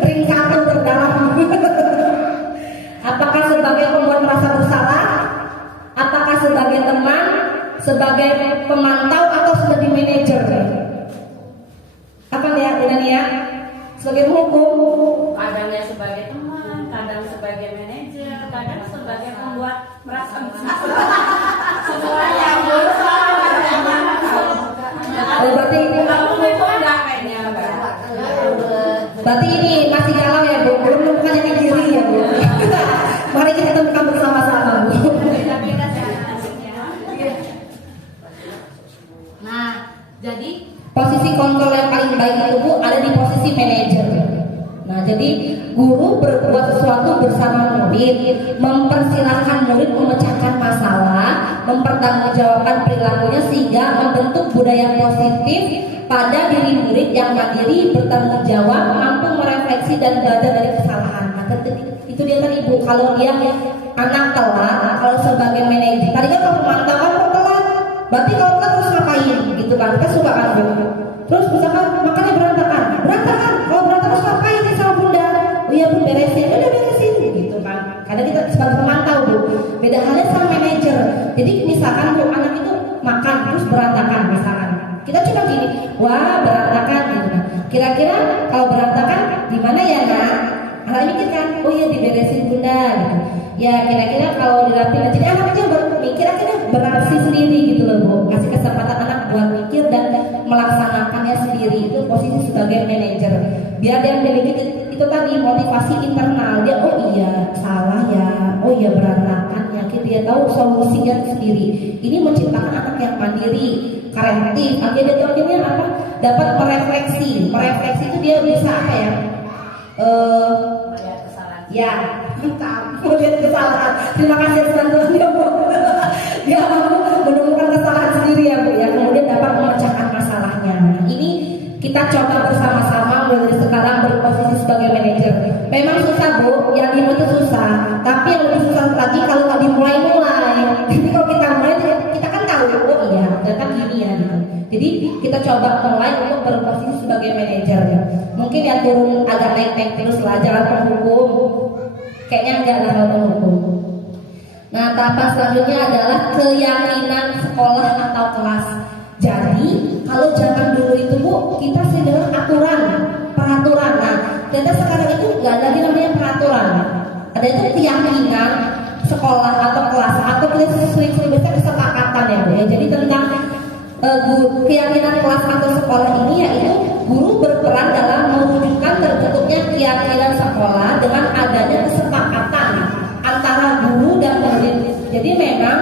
Ring satu terdalam. Apakah sebagai pembuat merasa bersalah? Apakah sebagai teman, sebagai pemantau, atau sebagai manajer? Apa ya, ya? Sebagai penghukum? Kadangnya sebagai teman, kadang sebagai manajer, kadang sebagai pembuat merasa bersalah. Semuanya Oh, berarti itu ada kayaknya, Mbak. berarti ini masih galau ya Bu, belum menemukan jati diri ya Bu. Mari kita temukan bersama-sama Bu. Nah, jadi Posisi kontrol yang paling baik itu Bu ada di posisi manajer. Nah, jadi guru berbuat sesuatu bersama murid, mempersilahkan murid memecahkan masalah, mempertanggungjawabkan perilakunya sehingga membentuk budaya positif pada diri murid yang mandiri, bertanggung jawab, mampu merefleksi dan belajar dari kesalahan. Nah, itu dia tadi Bu, kalau dia anak telat, kalau sebagai manajer, tadi kan kalau pemantau kan telat, berarti kalau telat terus ngapain gitu kan? Kita suka kan Bu. Terus misalkan makannya berantakan, kalau berantakan terus ngapain nih sama Bunda? Oh iya Bu, beresin, udah beresin gitu kan. Kadang kita sebagai pemantau Bu, beda halnya sama manajer. Jadi misalkan Bu, anak itu makan terus berantakan misalkan, kita coba gini, wah berantakan gitu kan. Kira-kira kalau berantakan gimana ya Nak? Anak mikir kan, oh iya diberesin Bunda gitu. Ya kira-kira kalau dirapiin, jadi anak aja berpikir akhirnya beraksi sendiri gitu loh Bu. Kasih kesempatan anak buat mikir dan melaksanakannya sendiri, itu posisi sebagai manajer. Biar dia memiliki itu tadi motivasi internal, dia oh iya salah ya, oh iya berantakan ya, dia tahu solusinya sendiri. Ini menciptakan anak yang mandiri, kreatif. Akhirnya dia akhirnya apa? Dapat merefleksi itu dia bisa apa ya? Melihat kesalahan. Ya, melihat kesalahan. Terima kasih bantuannya Bu. Dia mampu menemukan kesalahan sendiri ya Bu ya, kemudian dapat memecahkan masalahnya. Ini kita coba bersama-sama mulai sekarang berposisi sebagai manajer. Memang susah Bu, yang ini itu susah. Tapi yang lebih susah lagi kalau nggak dimulai-mulai. Jadi kalau kita mulai, kita kan tahu, oh iya, ternyata gini ya gitu. Jadi kita coba mulai untuk berposisi sebagai manajer. Mungkin ya turun agak naik-naik terus lah, jangan penghukum. Kayaknya enggak lah kalau penghukum. Nah, tahapan selanjutnya adalah keyakinan sekolah atau kelas. Jadi kalau zaman dulu itu Bu, kita sih dengar aturan, peraturan. Nah, ternyata sekarang itu nggak ada lagi namanya peraturan. Ada itu keyakinan sekolah atau kelas, atau kita sering-sering biasa kesepakatan ya Bu ya. Jadi tentang keyakinan kelas atau sekolah ini yaitu guru berperan dalam mewujudkan terbentuknya keyakinan sekolah dengan adanya kesepakatan antara guru dan murid. Jadi memang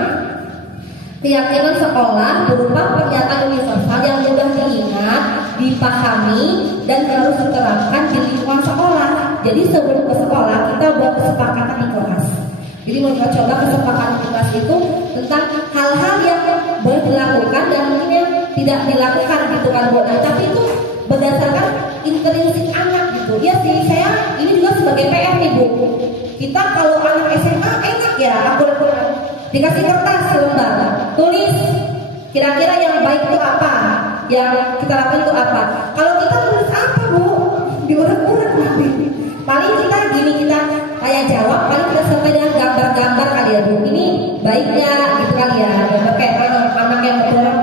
keyakinan sekolah berupa pernyataan universal yang mudah diingat, dipahami, dan harus diterapkan di lingkungan sekolah. Jadi sebelum ke sekolah kita buat kesepakatan di kelas. Jadi mau kita coba kesepakatan di kelas itu tentang hal-hal yang boleh dilakukan dan mungkin yang tidak dilakukan gitu kan Bu. Nah, tapi itu berdasarkan intrinsik anak gitu. Ya sih, saya ini juga sebagai PR nih Bu. Kita kalau anak SMA enak ya, aku dikasih kertas selembar, tulis kira-kira yang baik itu apa, yang kita lakukan itu apa. Kalau kita tulis apa Bu? Diurut-urut nanti. Paling kita gini, kita kayak jawab, paling kita sampai dengan gambar-gambar kali ya Bu. Ini baiknya gitu kali ya, gambar kayak anak yang berdorong.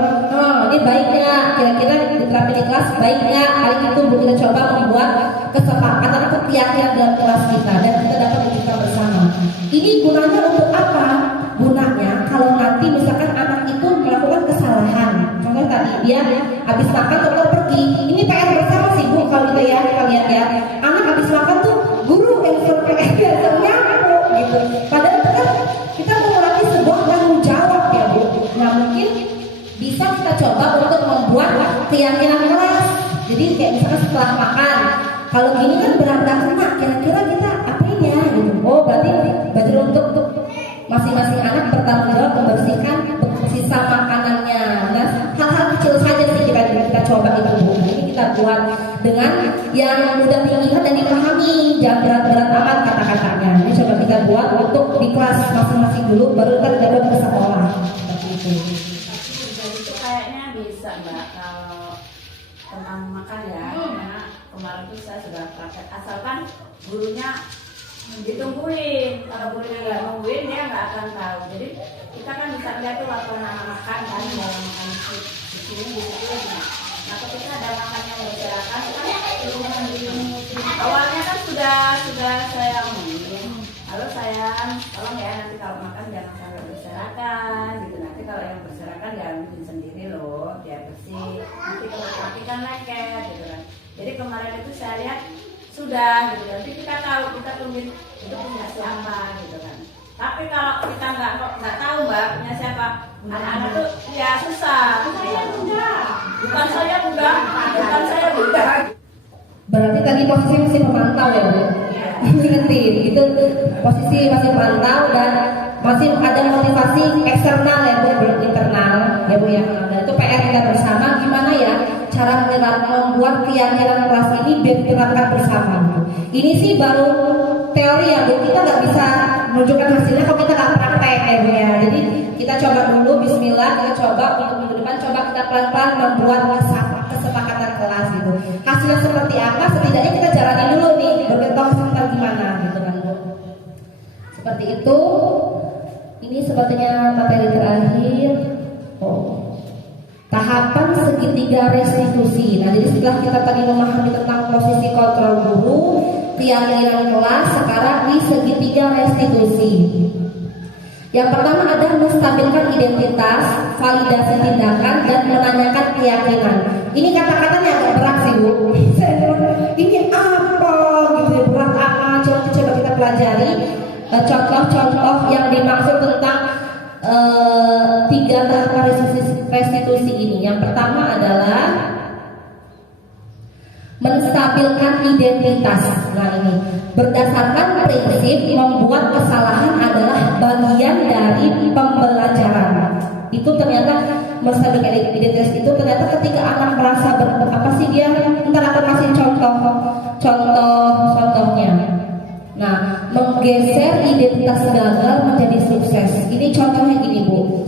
Ini baiknya, kira-kira diterapin di kelas baiknya. Kali itu Bu, kita coba membuat kesepakatan atau keyakinan dalam kelas kita dan kita dapat wujudkan bersama. Ini gunanya untuk apa? Gunanya kalau nanti misalkan anak itu melakukan kesalahan, contohnya tadi dia habis makan atau pergi, ini PR bersama sih Bu kalau kita kita lihat ya, anak habis makan tuh guru yang PR nyapu gitu. Padahal itu kan kita mau melatih sebuah tanggung jawab ya Bu. Nah mungkin bisa kita coba untuk membuat keyakinan kelas. Jadi kayak misalkan setelah makan, kalau gini kan berantakan Nak, kira-kira kita apain ya gitu. Oh berarti untuk masing-masing anak bertanggung jawab membersihkan sisa makanannya. Nah, hal-hal kecil saja sih kita coba itu Bu. Ini kita buat dengan yang mudah diingat dan dipahami, jangan berat-berat amat kata-katanya. Ini coba kita buat untuk di kelas masing-masing dulu, baru kita dapat ke sekolah. Seperti itu. Itu kayaknya bisa Mbak kalau tentang makan ya. Karena kemarin tuh saya sudah praktek, asalkan gurunya ditungguin. Kalau gurunya nggak nungguin dia nggak akan tahu. Jadi kita kan bisa lihat tuh waktu anak makan kan, dalam makan di sini di situ ya. Nah ketika ada makan yang berserakan kan awalnya kan sudah saya omongin, halo sayang, tolong ya nanti kalau makan jangan sampai berserakan gitu. Nanti kalau yang berserakan ya bikin sendiri loh, biar bersih. Nanti kalau kaki kan lengket gitu kan. Jadi kemarin itu saya lihat sudah gitu. Nanti kita tahu, kita tungguin itu punya siapa gitu kan. Tapi kalau kita nggak tahu Mbak punya siapa, anak-anak tuh ya susah. Bukan saya bukan. Berarti tadi posisi masih pemantau ya Bu? Ingetin, itu posisi masih pemantau dan masih ada motivasi eksternal ya Bu, belum internal ya Bu ya. Dan itu PR kita bersama, gimana ya cara membuat keyakinan kelas ini biar diterapkan bersama Bu. Ini sih baru teori ya Bu, kita nggak bisa menunjukkan hasilnya kalau kita nggak praktek ya Bu ya. Jadi kita coba dulu, Bismillah, kita coba untuk minggu depan, coba kita pelan-pelan membuat kesepakatan kelas gitu. Hasilnya seperti apa, setidaknya kita jalani dulu nih, berbentuk sebentar gimana gitu kan Bu. Seperti itu. Ini sepertinya materi terakhir. Tahapan segitiga restitusi. Nah jadi setelah kita tadi memahami tentang posisi kontrol guru, keyakinan kelas, sekarang di segitiga restitusi. Yang pertama ada menstabilkan identitas, validasi tindakan, dan menanyakan keyakinan. Ini kata-katanya agak berat sih Bu. Ini apa gitu, berat apa? Coba kita pelajari contoh-contoh yang dimaksud tentang tiga tahapan restitusi ini. Yang pertama adalah menstabilkan identitas. Nah ini berdasarkan prinsip membuat kesalahan adalah bagian dari pembelajaran. Itu ternyata menstabilkan identitas itu ternyata ketika anak merasa apa sih dia, ntar akan kasih contohnya. Nah, menggeser identitas gagal menjadi sukses. Ini contohnya gini Bu.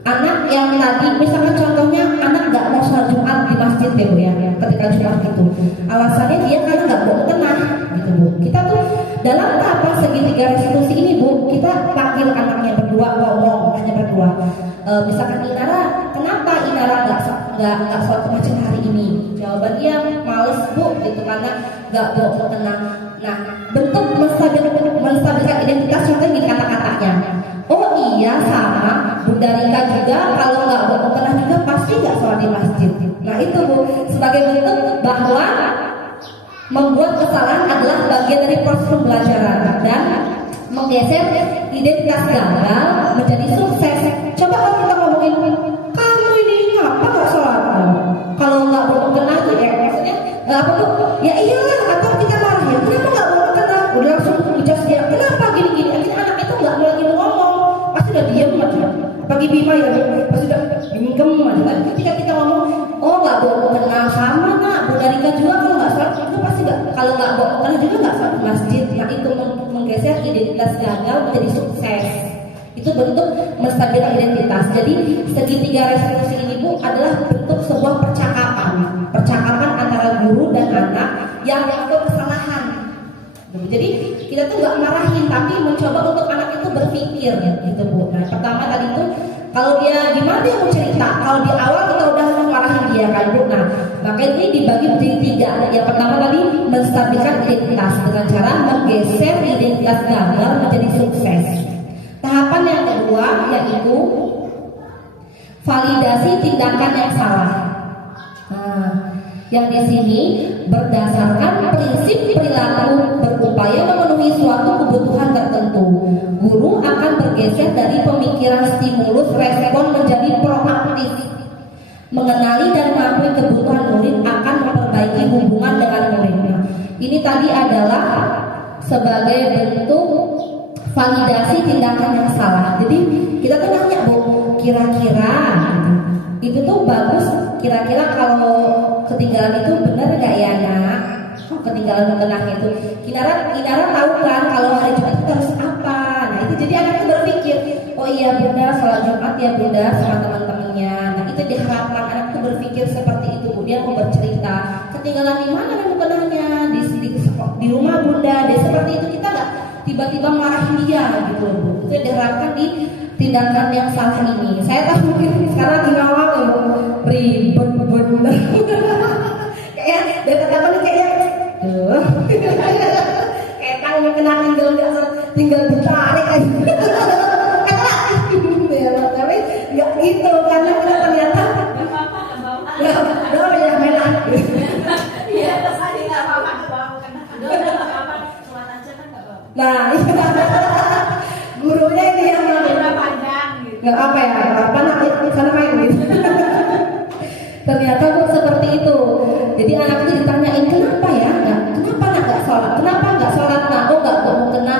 Anak yang tadi, misalkan contohnya anak nggak mau sholat Jumat di masjid ya Bu ya, ketika Jumat itu alasannya dia karena nggak mau kena gitu Bu. Kita tuh dalam tahapan segitiga restitusi ini Bu, kita panggil anaknya berdua, ngomong hanya berdua. Misalkan Inara, kenapa Inara nggak sholat ke masjid hari ini? Jawaban dia males Bu, gitu karena nggak mau kena. Nah, bentuk menstabilkan identitas contohnya gini kata-katanya. Oh iya sama, Bunda Rika juga kalau nggak mau pernah juga pasti nggak sholat di masjid. Nah itu Bu, sebagai bentuk bahwa membuat kesalahan adalah bagian dari proses pembelajaran dan menggeser identitas gagal menjadi sukses. Coba kalau kita ngomongin kamu ini ngapa nggak sholat? Kalau nggak mau kena tuh ya maksudnya apa tuh? Ya iyalah, atau kita marahin kenapa nggak mau kena? Udah langsung ujas dia kenapa gini-gini? Akhirnya anak itu nggak mau lagi ngomong. Pasti udah diam aja. Pagi Bima ya, pasti udah mingkem aja. Ketika kita ngomong, oh nggak mau kenal sama nak, Bunda Rika juga kalau nggak sholat itu pasti nggak, kalau nggak mau kenal juga nggak sholat di masjid. Nah itu menggeser identitas gagal menjadi sukses. Itu bentuk menstabilkan identitas. Jadi segitiga restitusi ini Bu adalah bentuk sebuah percakapan antara guru dan anak yang melakukan kesalahan. Jadi kita tuh nggak marahin, tapi mencoba untuk anak itu berpikir gitu Bu. Nah pertama tadi itu kalau dia gimana dia mau cerita, kalau di awal kita udah marahin dia kan Bu. Nah maka ini dibagi menjadi tiga. Yang pertama tadi menstabilkan identitas dengan cara menggeser identitas gagal menjadi sukses. Tahapan yang kedua yaitu validasi tindakan yang salah. Nah, yang di sini berdasarkan prinsip perilaku berupaya memenuhi suatu kebutuhan tertentu. Guru akan bergeser dari pemikiran stimulus respon menjadi proaktif. Mengenali dan mengakui kebutuhan murid akan memperbaiki hubungan dengan muridnya. Ini tadi adalah sebagai bentuk validasi tindakan yang salah. Jadi kita tuh nanya Bu, kira-kira itu tuh bagus. Kira-kira kalau ketinggalan itu benar nggak ya nak? Ketinggalan mukena itu. Kinara tahu kan kalau hari Jumat itu harus apa? Nah itu jadi anak itu berpikir, oh iya bunda sholat Jumat ya bunda sama teman-temannya. Nah itu diharapkan anak itu berpikir seperti itu. Bu. Dia mau bercerita ketinggalan di mana mukenanya di rumah bunda. Dia seperti itu, kita nggak tiba-tiba marahin dia gitu loh Bu. Itu diharapkan di tindakan yang salah ini. Saya tahu mungkin sekarang di awal ribet bener. Kayak dari apa nih kayaknya kayak tahu kena tinggal ditarik aja. Ya, tapi nggak gitu karena ternyata nggak ya mainan. Iya, terus tadi nggak apa-apa, nggak apa-apa, cuma aja kan nggak apa-apa. Nah, gurunya ini yang Panjang gitu. nggak apa ya, apa nak sana main gitu. Ternyata kok seperti itu. Jadi anak itu ditanyain kenapa ya, kenapa nggak sholat, kenapa nggak sholat nak, oh nggak mau kena.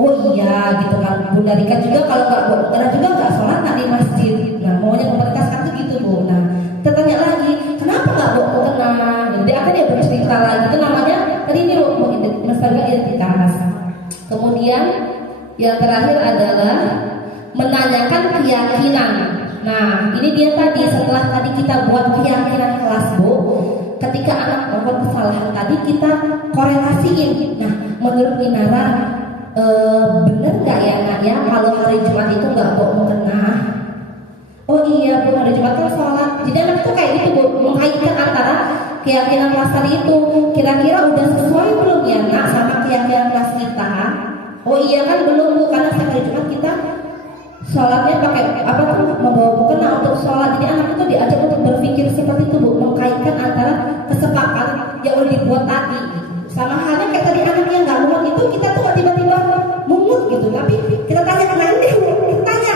Oh iya gitu kan, Bunda Rika juga kalau nggak mau kena juga nggak sholat nak di masjid. Nah maunya mempertegaskan tuh gitu Bu. Nah tertanya lagi kenapa nggak mau kena. Jadi akan dia bercerita lagi, itu namanya tadi ini menjaga identitas. Kemudian yang terakhir adalah menanyakan keyakinan. Nah, ini dia tadi setelah tadi kita buat keyakinan kelas Bu, ketika anak melakukan kesalahan tadi kita korelasiin. Nah, menurut Minara benar nggak ya nak ya kalau hari Jumat itu nggak mau kena? Oh iya Bu, hari Jumat kan sholat. Jadi anak tuh kayak gitu Bu, mengkaitkan antara keyakinan kelas tadi itu. Kira-kira udah sesuai belum ya nak sama keyakinan kelas kita? Oh iya kan belum Bu, karena hari Jumat kita sholatnya pakai apa tuh membawa mukena untuk sholat. Jadi anak itu diajak untuk berpikir seperti itu Bu, mengkaitkan antara kesepakatan yang udah dibuat tadi. Sama halnya kayak tadi anak yang nggak mungut itu, kita tuh nggak tiba-tiba mungut gitu, tapi kita tanya nanti, kita tanya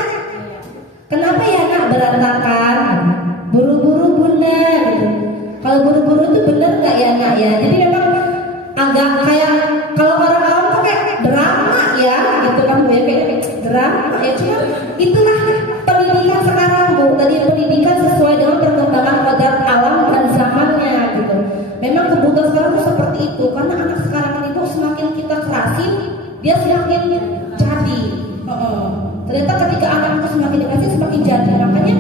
kenapa ya nak berantakan, buru-buru bunda gitu. Kalau buru-buru itu benar nggak ya nak ya? Jadi memang agak kayak kalau orang awam tuh kayak drama ya gitu kan Bu ya, kayak drama ya, cuma itulah pendidikan sekarang Bu. Tadi pendidikan sesuai dengan perkembangan kodrat alam dan zamannya gitu. Memang kebutuhan sekarang tuh seperti itu, karena anak sekarang ini tuh semakin kita kerasin dia semakin jadi. Ternyata ketika anak itu semakin dikasih semakin jadi. Makanya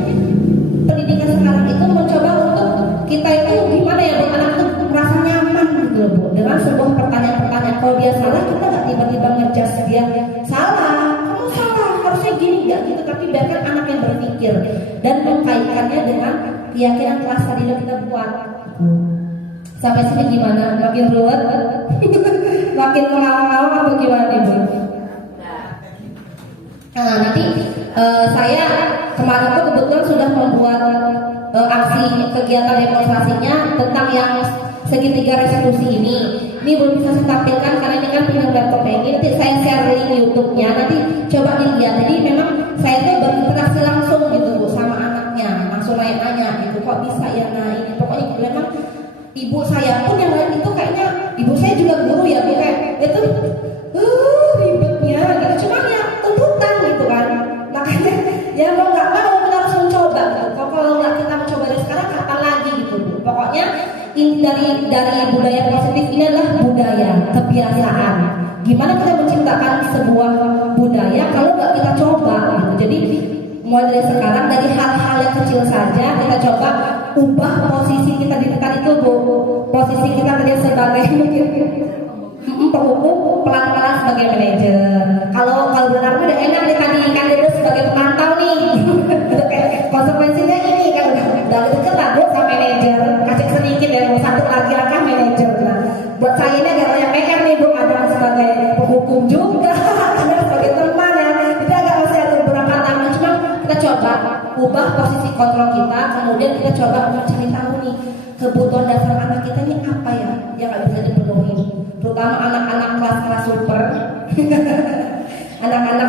pendidikan sekarang itu mencoba untuk kita itu gimana ya buat anak itu merasa nyaman gitu loh Bu, dengan sebuah pertanyaan-pertanyaan. Kalau dia salah kita nggak tiba-tiba ngejas dia salah, kamu salah harusnya gini, nggak gitu, tapi biarkan anak yang berpikir dan mengkaitkannya dengan keyakinan kelas tadi yang kita buat. Sampai sini gimana? Makin ruwet? Makin mengawang-awang atau gimana Ibu? Nah nanti saya kemarin tuh kebetulan sudah membuat aksi kegiatan demonstrasinya tentang yang segitiga restitusi ini. Ini belum bisa saya tampilkan karena ini kan punya laptop ini. Nanti saya share link YouTube-nya. Nanti coba dilihat. Jadi memang saya tuh berinteraksi langsung gitu Bu sama anaknya, langsung nanya gitu. Kok bisa ya nah ini? Pokoknya memang ibu saya pun yang lain itu kayaknya ibu saya juga guru ya Bu, kayak itu ribetnya gitu. Cuman ya tuntutan gitu kan. Makanya ya mau nggak mau kita harus mencoba gitu. Kalau nggak kita mencoba dari sekarang kapan lagi gitu Bu. Pokoknya inti dari budaya positif ini adalah budaya kebiasaan. Gimana kita menciptakan sebuah budaya kalau nggak kita coba gitu. Jadi mulai dari sekarang dari hal-hal yang kecil saja kita coba ubah posisi kita di depan itu Bu. Posisi kita tadi sebagai penghukum, pelan-pelan sebagai manajer. Kalau benar udah enak nih tadi kan dia sebagai pemantau nih. Konsekuensinya ini kan udah deket lah Bu sama manajer. Kasih sedikit ya Bu, satu lagi akan manajer. Nah, buat saya ini agak banyak PR nih Bu, ada sebagai penghukum juga, ada sebagai teman ya. Jadi agak masih ada beberapa tangan, cuma kita coba ubah posisi kontrol kita, kemudian kita coba mencari tahu nih kebutuhan dasar anak kita ini apa ya yang nggak bisa dipenuhi, terutama anak-anak kelas super, anak-anak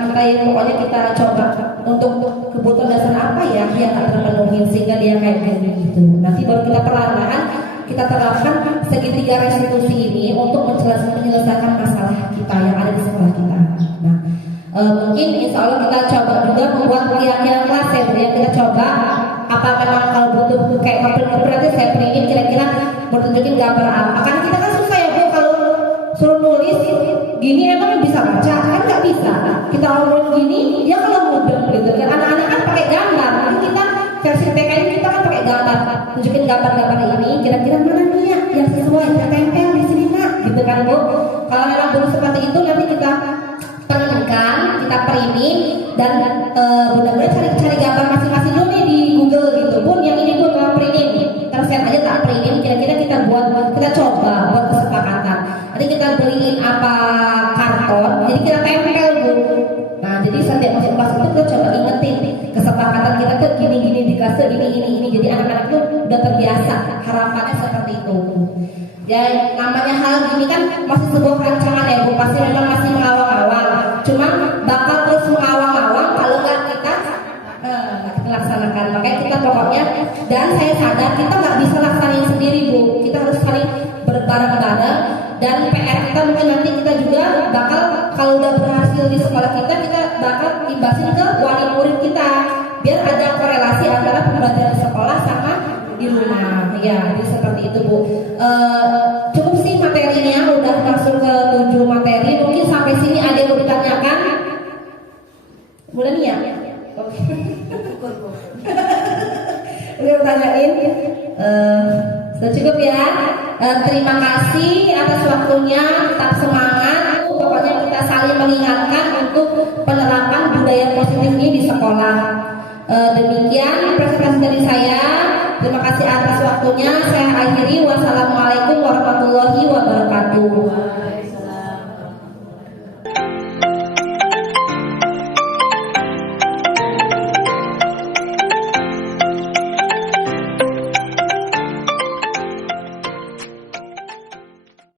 kita yang pokoknya kita coba untuk kebutuhan dasar apa ya yang nggak terpenuhi sehingga dia kayak gitu. Nanti baru kita perlahan-lahan kita terapkan segitiga restitusi ini untuk menyelesaikan masalah kita yang ada di sekolah kita. Nah, Mungkin insya Allah kita coba juga membuat kira-kira kelas ya Bu ya. Kita coba apa memang kalau butuh kayak berarti saya printin kira-kira mau tunjukin gambar apa. Karena kita kan susah ya Bu kalau suruh nulis gini emang bisa baca kan nggak bisa. Kita omongin gini dia kalau mudah gitu kan. Anak-anak kan pakai gambar. Ini kita versi TK ini kita kan pakai gambar. Tunjukin gambar-gambar ini kira-kira mana nih ya yang sesuai kita tempel di sini nak gitu kan Bu. Kalau memang belum seperti itu nanti kita penenkan, kita printin dan benar-benar cari gambar masing-masing dulu nih di Google gitu Bun. Yang ini Bun mau printin, terus saya aja tak printin. Kira-kira kita kita coba buat kesepakatan. Nanti kita beliin apa karton, jadi kita tempel Bu. Nah jadi setiap masuk kelas itu kita coba ingetin kesepakatan kita tuh gini-gini di kelas ini. Jadi anak-anak tuh udah terbiasa. Harapannya seperti itu. Ya namanya hal gini kan masih sebuah rancangan ya Bu. Pasti memang masih mengawang-awang. Cuma bakal terus mengawang-awang kalau nggak kita laksanakan. Makanya kita pokoknya, dan saya sadar kita nggak bisa laksanain sendiri Bu. Kita harus saling berbareng-bareng. Dan PR kita mungkin nanti kita juga bakal kalau udah berhasil di sekolah kita bakal imbasin ke wali murid kita. Biar ada korelasi antara pembelajaran di sekolah sama di rumah. Ya, jadi seperti itu Bu. Cukup sih materinya, udah masuk ke 7 materi. Mungkin sampai sini ada yang mau ditanyakan? Mulai nih ya? Udah tanyain? Sudah cukup ya. Terima kasih atas waktunya. Tetap semangat. Pokoknya kita saling mengingatkan untuk penerapan budaya positif ini di sekolah. Demikian presentasi dari saya. Terima kasih atas waktunya. Saya akhiri. Wassalamualaikum warahmatullahi wabarakatuh.